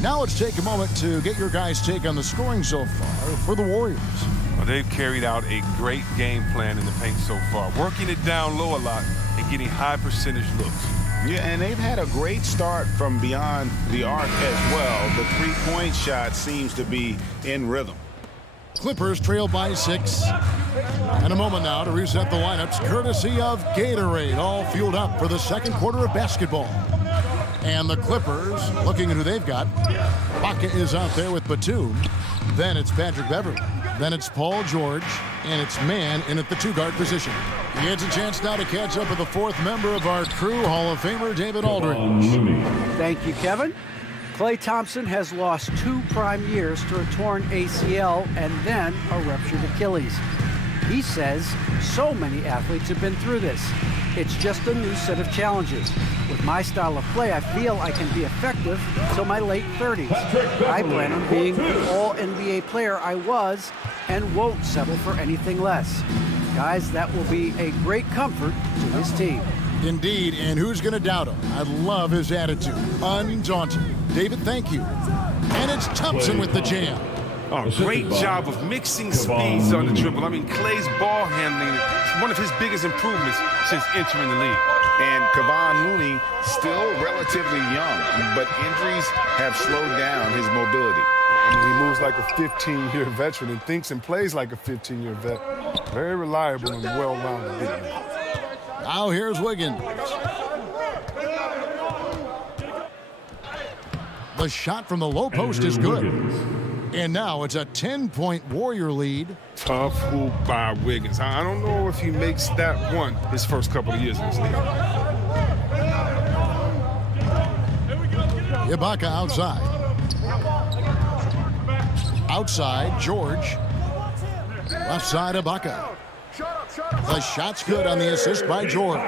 Now let's take a moment to get your guys' take on the scoring so far for the Warriors. Well, they've carried out a great game plan in the paint so far, working it down low a lot and getting high percentage looks. Yeah, and they've had a great start from beyond the arc as well. The three-point shot seems to be in rhythm. Clippers trail by 6. And a moment now to reset the lineups, courtesy of Gatorade, all fueled up for the second quarter of basketball. And the Clippers, looking at who they've got, Baca is out there with Batum. Then it's Patrick Beverley. Then it's Paul George. And it's Mann in at the 2-guard position. He gets a chance now to catch up with the 4th member of our crew, Hall of Famer David Aldridge. Thank you, Kevin. Klay Thompson has lost 2 prime years to a torn ACL and then a ruptured Achilles. He says so many athletes have been through this. It's just a new set of challenges. With my style of play, I feel I can be effective till my late 30s. I plan on being the all-NBA player I was and won't settle for anything less. Guys, that will be a great comfort to his team. Indeed, and who's going to doubt him? I love his attitude. Undaunted. David, thank you. And it's Thompson with the jam. Oh, great job of mixing speeds on the dribble. I mean, Klay's ball handling is one of his biggest improvements since entering the league. And Kevon Looney, still relatively young, but injuries have slowed down his mobility. I mean, he moves like a 15-year veteran and thinks and plays like a 15-year vet. Very reliable and well-rounded big man. Now here's Wiggins. The shot from the low post is good. And now it's a 10-point Warrior lead. Tough hoop by Wiggins. I don't know if he makes that one his first couple of years in this league. Ibaka outside. Outside, George. Left side, Ibaka. The shot's good on the assist by George.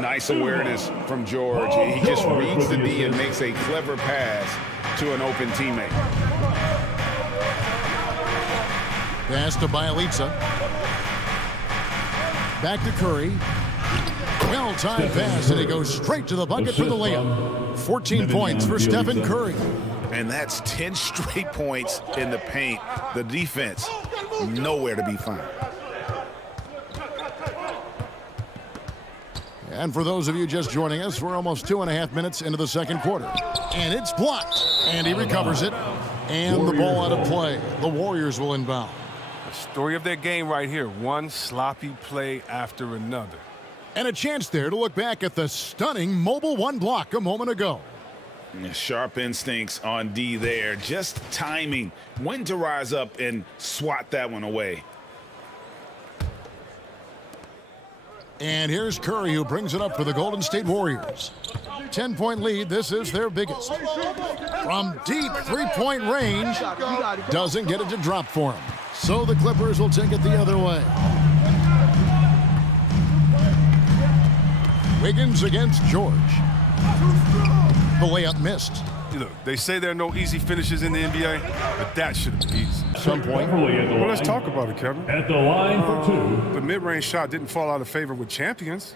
Nice awareness from George. He just reads the D and makes a clever pass to an open teammate. Pass to Bielitsa. Back to Curry. Well-timed pass, and he goes straight to the bucket for the layup. 14 points for Stephen Curry. And that's 10 straight points in the paint. The defense, nowhere to be found. And for those of you just joining us, we're almost 2.5 minutes into the second quarter. And it's blocked. And he recovers it. And the ball out of play. The Warriors will inbound. The story of their game right here. One sloppy play after another. And a chance there to look back at the stunning mobile one block a moment ago. Sharp instincts on D there. Just timing. When to rise up and swat that one away. And here's Curry, who brings it up for the Golden State Warriors. 10-point lead. This is their biggest. From deep three-point range, doesn't get it to drop for him. So the Clippers will take it the other way. Wiggins against George. The layup missed. Look, they say there are no easy finishes in the NBA, but that should have been easy. At some point. Well, let's talk about it, Kevin. At the line for two. The mid-range shot didn't fall out of favor with champions.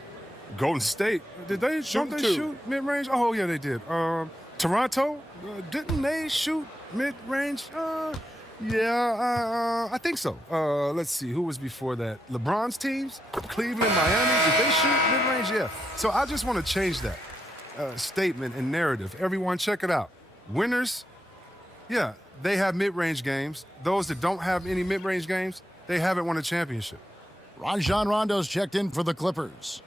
Golden State, don't they shoot mid-range? Oh, yeah, they did. Toronto, didn't they shoot mid-range? Yeah, I think so. Let's see, who was before that? LeBron's teams? Cleveland, Miami, did they shoot mid-range? Yeah. So I just want to change that statement and narrative. Everyone, check it out. Winners, yeah, they have mid-range games. Those that don't have any mid-range games, they haven't won a championship. Rajon Rondo's checked in for the Clippers.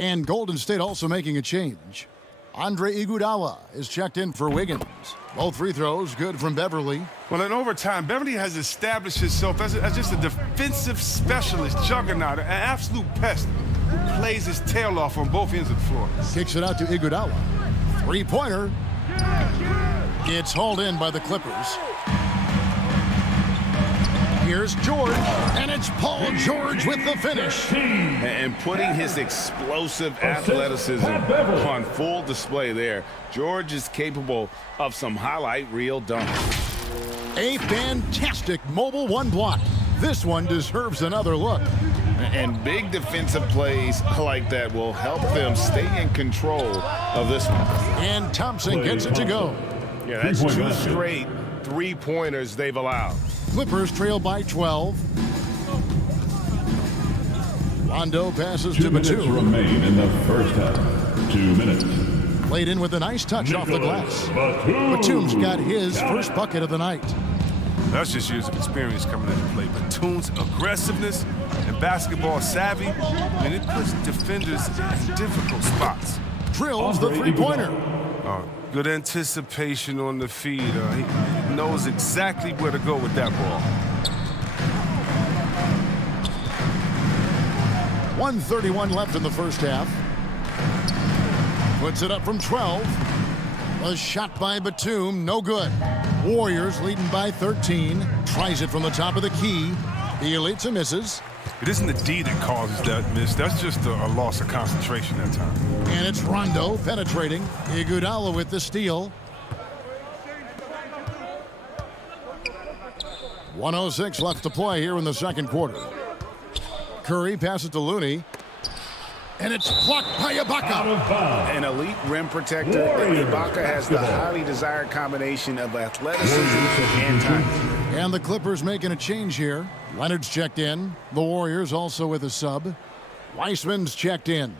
And Golden State also making a change. Andre Iguodala is checked in for Wiggins. Both free throws good from Beverly. Well, in overtime, Beverly has established himself as just a defensive specialist, juggernaut, an absolute pest who plays his tail off on both ends of the floor. Kicks it out to Iguodala. Three-pointer. It's hauled in by the Clippers. Here's George, and it's Paul George with the finish. And putting his explosive athleticism on full display there. George is capable of some highlight reel dunks. A fantastic mobile one block. This one deserves another look. And big defensive plays like that will help them stay in control of this one. And Thompson gets it to go. Yeah, that's two straight three-pointers they've allowed. Clippers trail by 12. Rondo passes to Batum. 2 minutes remain in the first half. 2 minutes. Played in with a nice touch off the glass. Batum's got his first bucket of the night. That's just years of experience coming into play. Batum's aggressiveness and basketball savvy, and it puts defenders in difficult spots. Drills the three-pointer. Good anticipation on the feed. He knows exactly where to go with that ball. 1:31 left in the first half. Puts it up from 12. A shot by Batum, no good. Warriors leading by 13. Tries it from the top of the key. Bielitsa misses. It isn't the D that causes that miss. That's just a loss of concentration that time. And it's Rondo penetrating. Iguodala with the steal. 1:06 left to play here in the second quarter. Curry passes to Looney. And it's blocked by Ibaka. An elite rim protector. Ibaka has the highly desired combination of athleticism and time. And the Clippers making a change here. Leonard's checked in. The Warriors also with a sub. Weissman's checked in.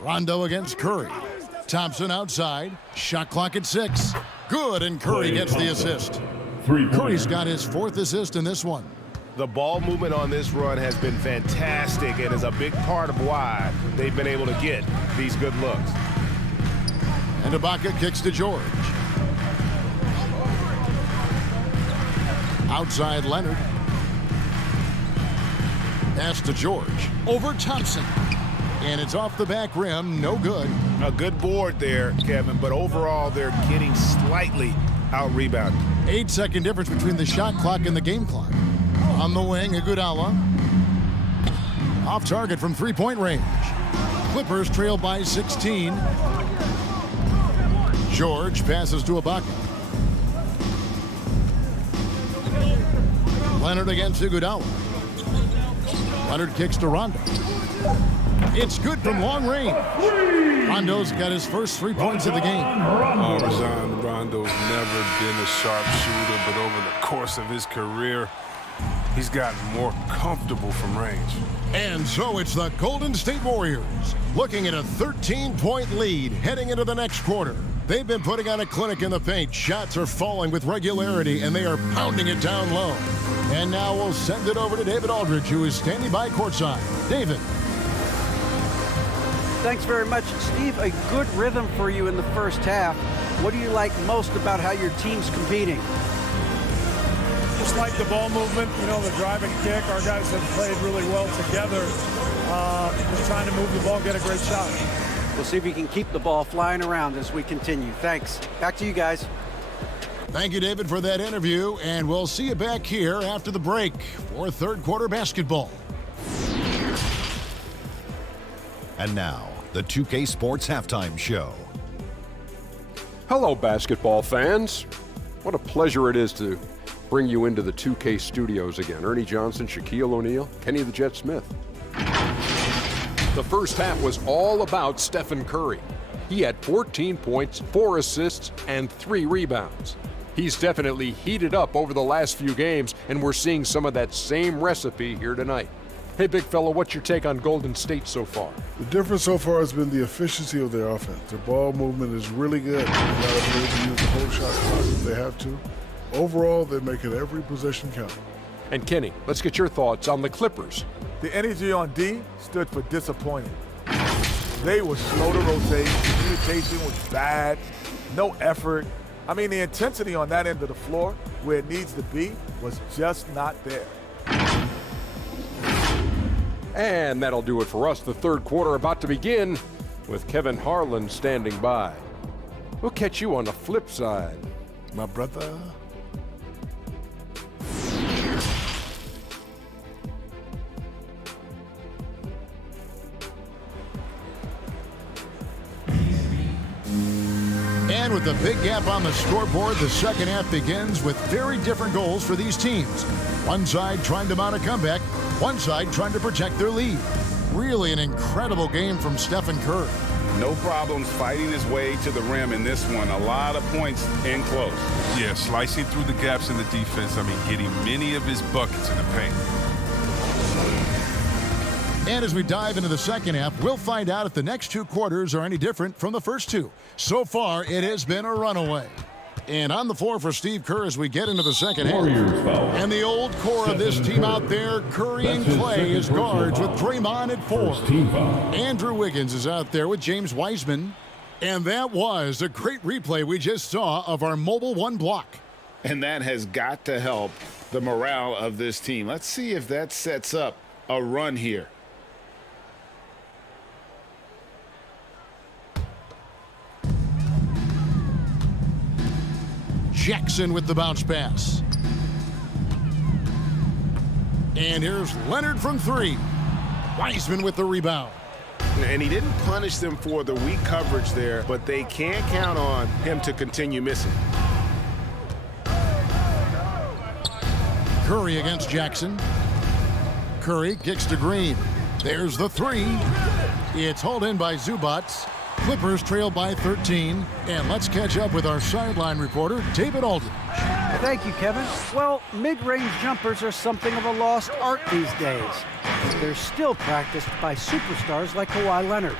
Rondo against Curry. Thompson outside. Shot clock at 6. Good, and Curry gets the assist. Curry's got his 4th assist in this one. The ball movement on this run has been fantastic and is a big part of why they've been able to get these good looks. And Ibaka kicks to George. Outside Leonard. Pass to George. Over Thompson. And it's off the back rim. No good. A good board there, Kevin, but overall they're getting slightly out-rebounded. 8-second difference between the shot clock and the game clock. On the wing, Iguodala. Off target from three-point range. Clippers trail by 16. George passes to Ibaka. Leonard against Iguodala. Leonard kicks to Rondo. It's good from long range. Rondo's got his first 3 points of the game. Rajon Rondo's never been a sharp shooter, but over the course of his career, he's gotten more comfortable from range. And so it's the Golden State Warriors looking at a 13-point lead heading into the next quarter. They've been putting on a clinic in the paint. Shots are falling with regularity, and they are pounding it down low. And now we'll send it over to David Aldridge, who is standing by courtside. David. Thanks very much, Steve. A good rhythm for you in the first half. What do you like most about how your team's competing? Just like the ball movement, you know, the driving kick. Our guys have played really well together. Just trying to move the ball, get a great shot. We'll see if we can keep the ball flying around as we continue. Thanks. Back to you guys. Thank you, David, for that interview, and we'll see you back here after the break for third quarter basketball. And now, the 2K Sports Halftime Show. Hello, basketball fans. What a pleasure it is to bring you into the 2K studios again. Ernie Johnson, Shaquille O'Neal, Kenny the Jet Smith. The first half was all about Stephen Curry. He had 14 points, 4 assists, and 3 rebounds. He's definitely heated up over the last few games, and we're seeing some of that same recipe here tonight. Hey, big fella, what's your take on Golden State so far? The difference so far has been the efficiency of their offense. Their ball movement is really good. They're not able to use the whole shot clock if they have to. Overall, they're making every possession count. And Kenny, let's get your thoughts on the Clippers. The energy on D stood for disappointing. They were slow to rotate. Communication was bad. No effort. I mean, the intensity on that end of the floor, where it needs to be, was just not there. And that'll do it for us. The third quarter about to begin with Kevin Harlan standing by. We'll catch you on the flip side, my brother. And with a big gap on the scoreboard, the second half begins with very different goals for these teams. One side trying to mount a comeback, one side trying to protect their lead. Really an incredible game from Stephen Curry. No problems fighting his way to the rim in this one. A lot of points in close. Yeah, slicing through the gaps in the defense. I mean, getting many of his buckets in the paint. And as we dive into the second half, we'll find out if the next 2 quarters are any different from the first 2. So far, it has been a runaway. And on the floor for Steve Kerr as we get into the second half. And the old core of this team out there, Curry and Clay as guards with Draymond at 4. Andrew Wiggins is out there with James Wiseman. And that was a great replay we just saw of our Mobile One block. And that has got to help the morale of this team. Let's see if that sets up a run here. Jackson with the bounce pass. And here's Leonard from 3. Wiseman with the rebound. And he didn't punish them for the weak coverage there, but they can't count on him to continue missing. Curry against Jackson. Curry kicks to Green. There's the 3. It's hauled in by Zubac. Clippers trail by 13. And let's catch up with our sideline reporter, David Aldridge. Thank you, Kevin. Well, mid-range jumpers are something of a lost art these days. They're still practiced by superstars like Kawhi Leonard.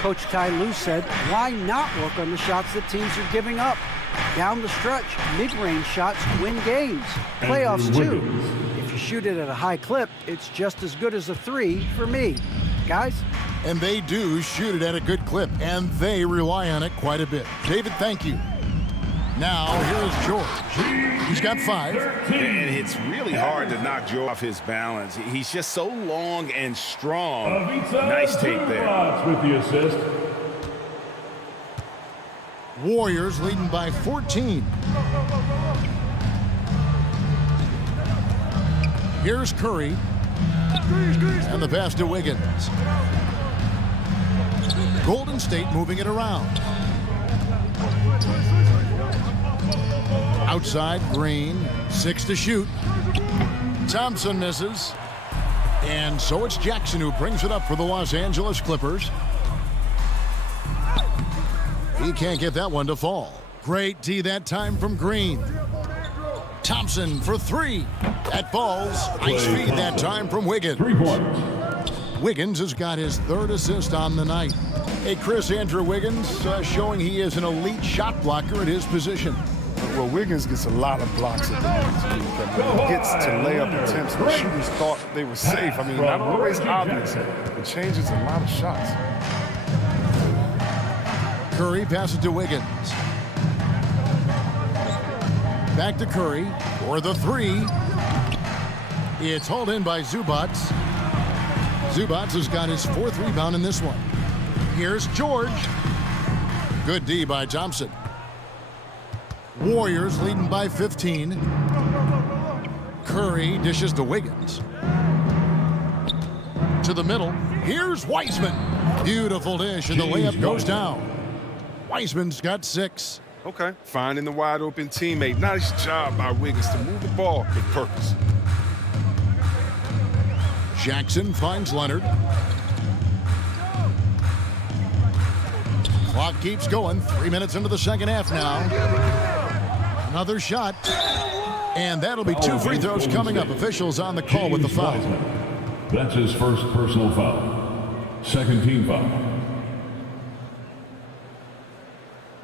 Coach Ty Lue said, why not work on the shots that teams are giving up? Down the stretch, mid-range shots win games. Playoffs too. If you shoot it at a high clip, it's just as good as a 3 for me. Guys? And they do shoot it at a good clip, and they rely on it quite a bit. David, thank you. Now, here's George. He's got 5. And it's really hard to knock George off his balance. He's just so long and strong. Nice take there. With the assist. Warriors leading by 14. Here's Curry. And the pass to Wiggins. Golden State moving it around. Outside, Green. 6 to shoot. Thompson misses. And so it's Jackson who brings it up for the Los Angeles Clippers. He can't get that one to fall. Great D that time from Green. Thompson for 3. That falls. Nice feed that time from Wiggins. 3 points. Wiggins has got his 3rd assist on the night. Hey, Chris, Andrew Wiggins showing he is an elite shot blocker at his position. Well, Wiggins gets a lot of blocks at the end. When he gets to layup attempts, the shooters thought they were safe. I mean, not always obvious. It changes a lot of shots. Curry passes to Wiggins. Back to Curry for the 3. It's hauled in by Zubac. Zubac has got his 4th rebound in this one. Here's George. Good D by Thompson. Warriors leading by 15. Curry dishes to Wiggins. To the middle. Here's Wiseman. Beautiful dish, and the layup goes down. Wiseman's got 6. Okay, finding the wide open teammate. Nice job by Wiggins to move the ball with purpose. Jackson finds Leonard. Clock keeps going. 3 minutes into the second half now. Another shot. And that'll be 2 free throws coming up. Officials on the call with the foul. That's his first personal foul. Second team foul.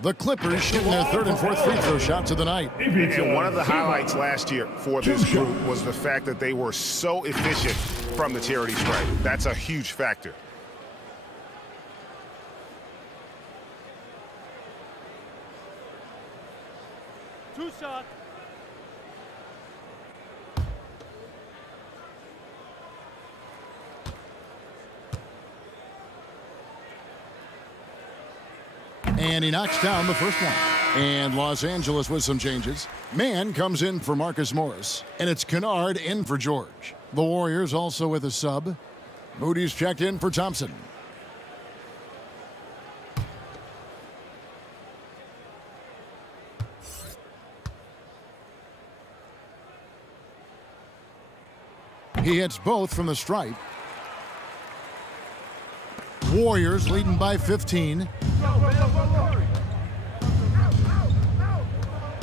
The Clippers shooting their 3rd and 4th free throw shots of the night. And one of the highlights last year for this group was the fact that they were so efficient from the charity stripe. That's a huge factor. Two shots. And he knocks down the first one. And Los Angeles with some changes. Mann comes in for Marcus Morris. And it's Kennard in for George. The Warriors also with a sub. Moody's checked in for Thompson. He hits both from the stripe. Warriors leading by 15.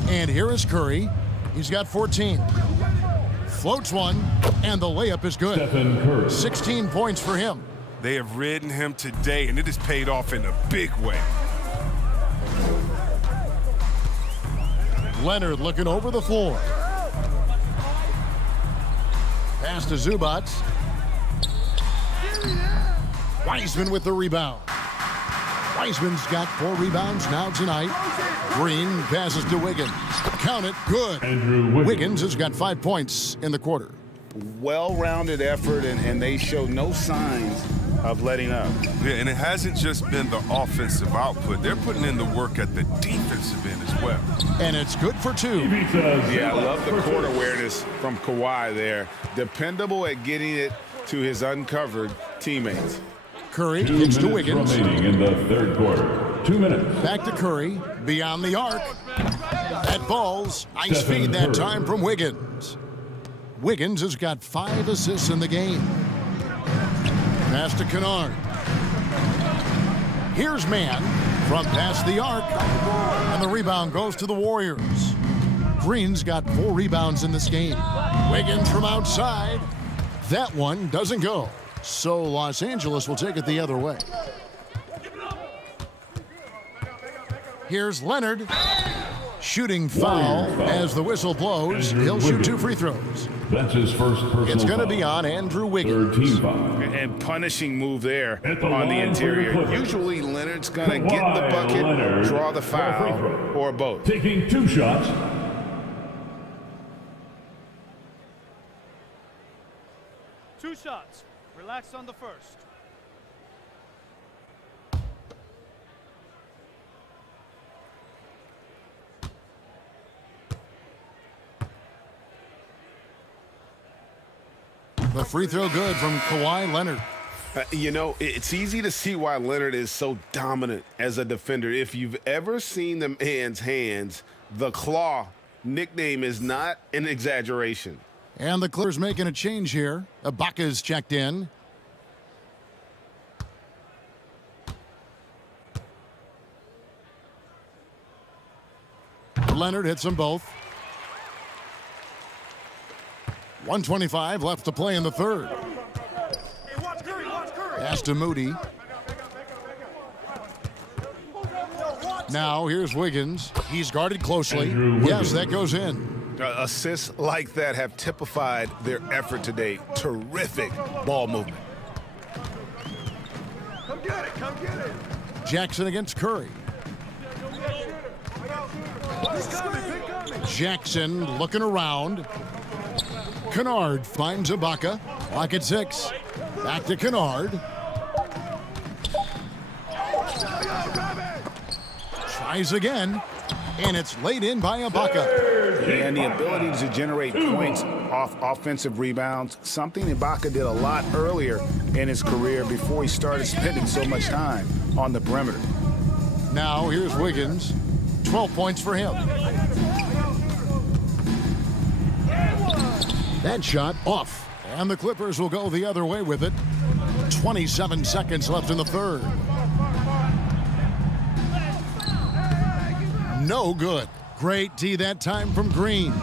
And here is Curry. He's got 14. Floats one, and the layup is good. 16 points for him. They have ridden him today, and it has paid off in a big way. Leonard looking over the floor. Pass to Zubac. Wiseman with the rebound. Wiseman's got 4 rebounds now tonight. Green passes to Wiggins. Count it, good. Wiggins has got 5 points in the quarter. Well-rounded effort, and they show no signs of letting up. Yeah, and it hasn't just been the offensive output. They're putting in the work at the defensive end as well. And it's good for 2. Yeah, I love the court awareness from Kawhi there. Dependable at getting it to his uncovered teammates. Curry kicks to Wiggins. Remaining in the 3rd quarter. 2 minutes. Back to Curry. Beyond the arc. That falls. Nice feed that time from Wiggins. Wiggins has got 5 assists in the game. Pass to Kennard. Here's Mann from past the arc. And the rebound goes to the Warriors. Green's got 4 rebounds in this game. Wiggins from outside. That one doesn't go. So Los Angeles will take it the other way. Here's Leonard. Shooting foul as the whistle blows. He'll shoot 2 free throws. That's his first personal It's going to be foul. on Andrew Wiggins. Third team foul. And punishing move there At the on the line for the interior. Clippers. Usually Leonard's going to get the bucket, Leonard draw the for a free foul, throw. or both. Taking 2 shots. Two shots. Relax on the first. The free throw good from Kawhi Leonard. You know, it's easy to see why Leonard is so dominant as a defender. If you've ever seen the man's hands, the claw nickname is not an exaggeration. And the Clippers making a change here. Ibaka's checked in. Leonard hits them both. 1:25 left to play in the third. Pass to Moody. Now here's Wiggins. He's guarded closely. Yes, that goes in. Assists like that have typified their effort today. Terrific ball movement. Come get it, come get it. Jackson against Curry. Jackson looking around. Kennard finds Ibaka. Lock at 6. Back to Kennard. Tries again. And it's laid in by Ibaka. And the ability to generate points off offensive rebounds, something Ibaka did a lot earlier in his career before he started spending so much time on the perimeter. Now here's Wiggins. 12 points for him. That shot off. And the Clippers will go the other way with it. 27 seconds left in the third. No good. Great D that time from Green.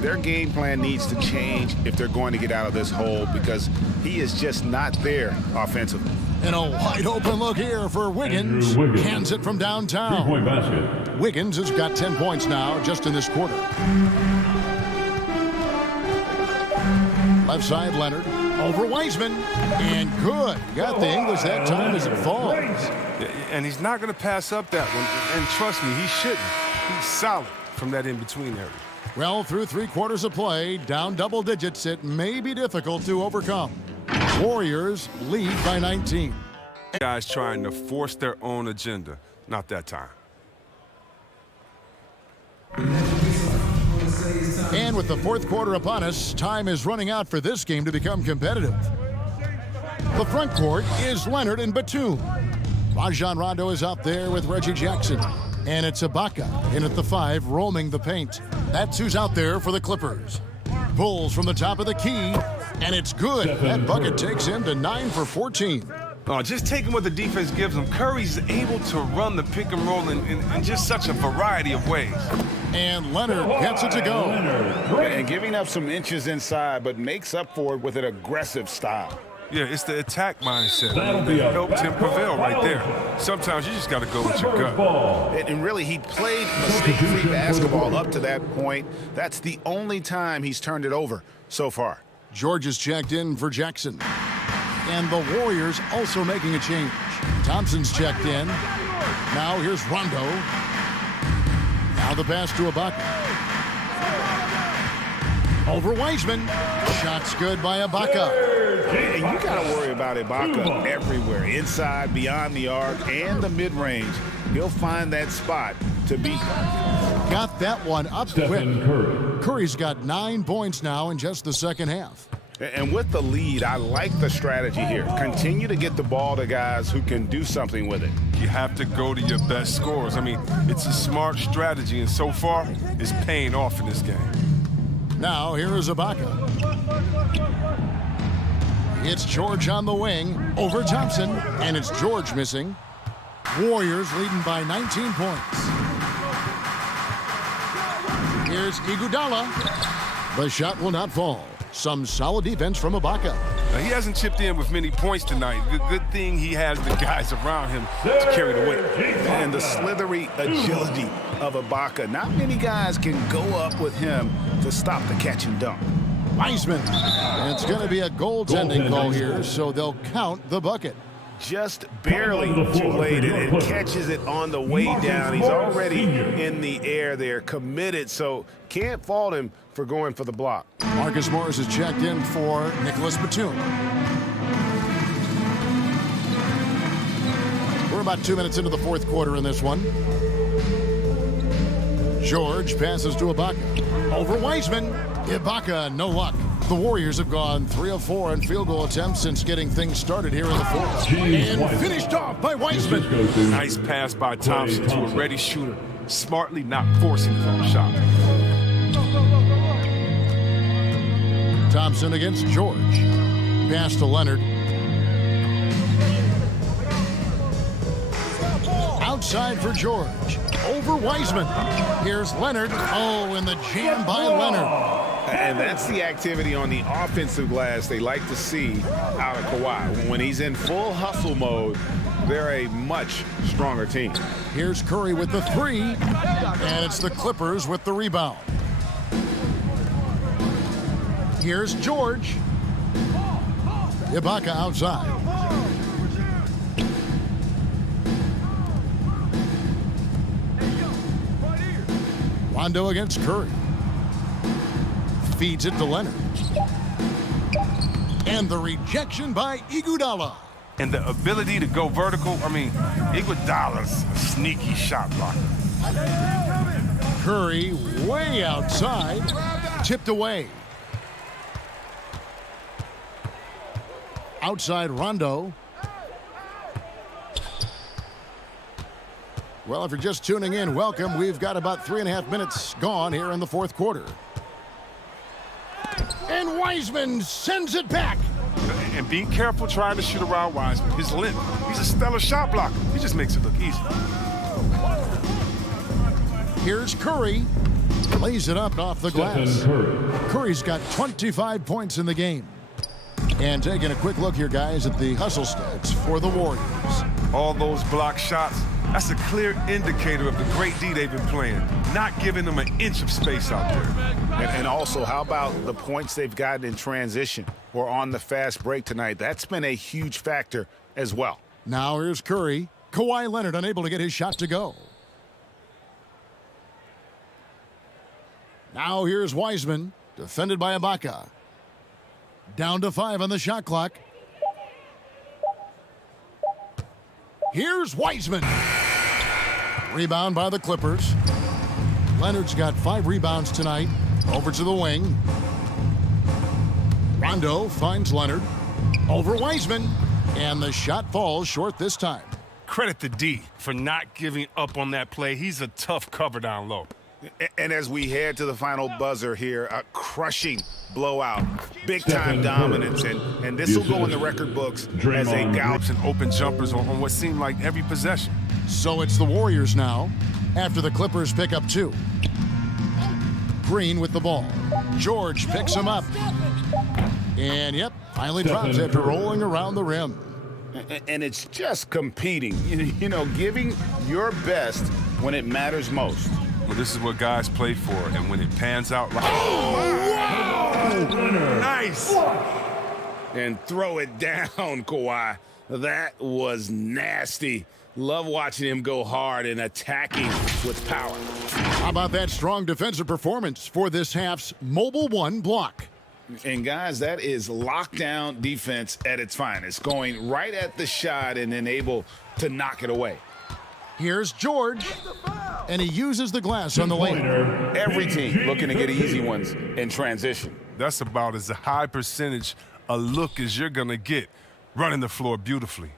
Their game plan needs to change if they're going to get out of this hole because he is just not there offensively. And a wide open look here for Wiggins. Hands it from downtown. 3-point basket. Wiggins has got 10 points now just in this quarter. Left side, Leonard. Over Wiseman. And good. Got the English that time as it falls. And he's not going to pass up that one. And trust me, he shouldn't. He's solid from that in-between area. Well, through 3 quarters of play, down double digits, it may be difficult to overcome. Warriors lead by 19. Guys trying to force their own agenda. Not that time. And with the 4th quarter upon us, time is running out for this game to become competitive. The front court is Leonard and Batum. Rajon Rondo is out there with Reggie Jackson. And it's Ibaka in at the 5, roaming the paint. That's who's out there for the Clippers. Pulls from the top of the key, and it's good. That bucket takes him to 9 for 14. Oh, just taking what the defense gives him. Curry's able to run the pick and roll in just such a variety of ways. And Leonard gets it to go. And giving up some inches inside, but makes up for it with an aggressive style. Yeah, it's the attack mindset. That'll That be a helped him prevail right there. Sometimes you just got to go with your gut. And really, he played mistake-free basketball up to that point. That's the only time he's turned it over so far. George is checked in for Jackson. And the Warriors also making a change. Thompson's checked in. Now here's Rondo. Now the pass to Ibaka. Over Wiseman. Shots good by Ibaka. And you got to worry about Ibaka everywhere, inside, beyond the arc, and the mid-range. He'll find that spot to beat. Got that one up quick. Curry. Curry's got 9 points now in just the second half. And with the lead, I like the strategy here. Continue to get the ball to guys who can do something with it. You have to go to your best scorers. I mean, it's a smart strategy, and so far, it's paying off in this game. Now, here is Ibaka. It's George on the wing, over Thompson, and it's George missing. Warriors leading by 19 points. Here's Iguodala. The shot will not fall. Some solid defense from Ibaka. Now, he hasn't chipped in with many points tonight. Good thing he has the guys around him to carry the weight. And the slithery agility of Ibaka. Not many guys can go up with him to stop the catch and dunk. Wiseman. And it's going to be a goaltending call here, so they'll count the bucket. Just barely too late, and catches it on the way down. He's already in the air there, committed, so can't fault him for going for the block. Marcus Morris is checked in for Nicholas Batum. We're about 2 minutes into the fourth quarter in this one. George passes to Ibaka. Over Wiseman. Ibaka, no luck. The Warriors have gone 3 of 4 on field goal attempts since getting things started here in the fourth. And finished off by Wiseman. Nice pass by Thompson to a ready shooter, smartly not forcing his own shot. Thompson against George. Pass to Leonard. Outside for George. Over Wiseman. Here's Leonard. Oh, and the jam by Leonard. And that's the activity on the offensive glass they like to see out of Kawhi. When he's in full hustle mode, they're a much stronger team. Here's Curry with the three, and it's the Clippers with the rebound. Here's George. Ibaka outside. Rondo against Curry. Feeds it to Leonard. And the rejection by Iguodala. And the ability to go vertical, Iguodala's a sneaky shot blocker. Curry way outside. Tipped away. Outside Rondo. Well, if you're just tuning in, welcome. We've got about 3.5 minutes gone here in the fourth quarter. And Wiseman sends it back. And be careful trying to shoot around Wiseman. His length, he's a stellar shot blocker. He just makes it look easy. Here's Curry. Lays it up off the glass. Curry's got 25 points in the game. And taking a quick look here, guys, at the hustle stats for the Warriors. All those block shots, that's a clear indicator of the great D they've been playing, not giving them an inch of space out there. And also, how about the points they've gotten in transition or on the fast break tonight? That's been a huge factor as well. Now here's Curry. Kawhi Leonard unable to get his shot to go. Now here's Wiseman, defended by Ibaka. Down to 5 on the shot clock. Here's Wiseman. Rebound by the Clippers. Leonard's got 5 rebounds tonight. Over to the wing. Rondo finds Leonard. Over Wiseman. And the shot falls short this time. Credit to D for not giving up on that play. He's a tough cover down low. And as we head to the final buzzer here, a crushing blowout, big-time dominance, and this will go in the record books as a gouge and open jumpers on what seemed like every possession. So it's the Warriors now, after the Clippers pick up 2. Green with the ball. George picks him up. And, yep, finally drops after rolling around the rim. And it's just competing, you know, giving your best when it matters most. Well, this is what guys play for, and when it pans out like... Nice! And throw it down, Kawhi. That was nasty. Love watching him go hard and attacking with power. How about that strong defensive performance for this half's Mobile 1 block? And, guys, that is lockdown defense at its finest, going right at the shot and then able to knock it away. Here's George, and he uses the glass on the lane. Every team looking to get easy ones in transition. That's about as a high percentage a look as you're going to get running the floor beautifully.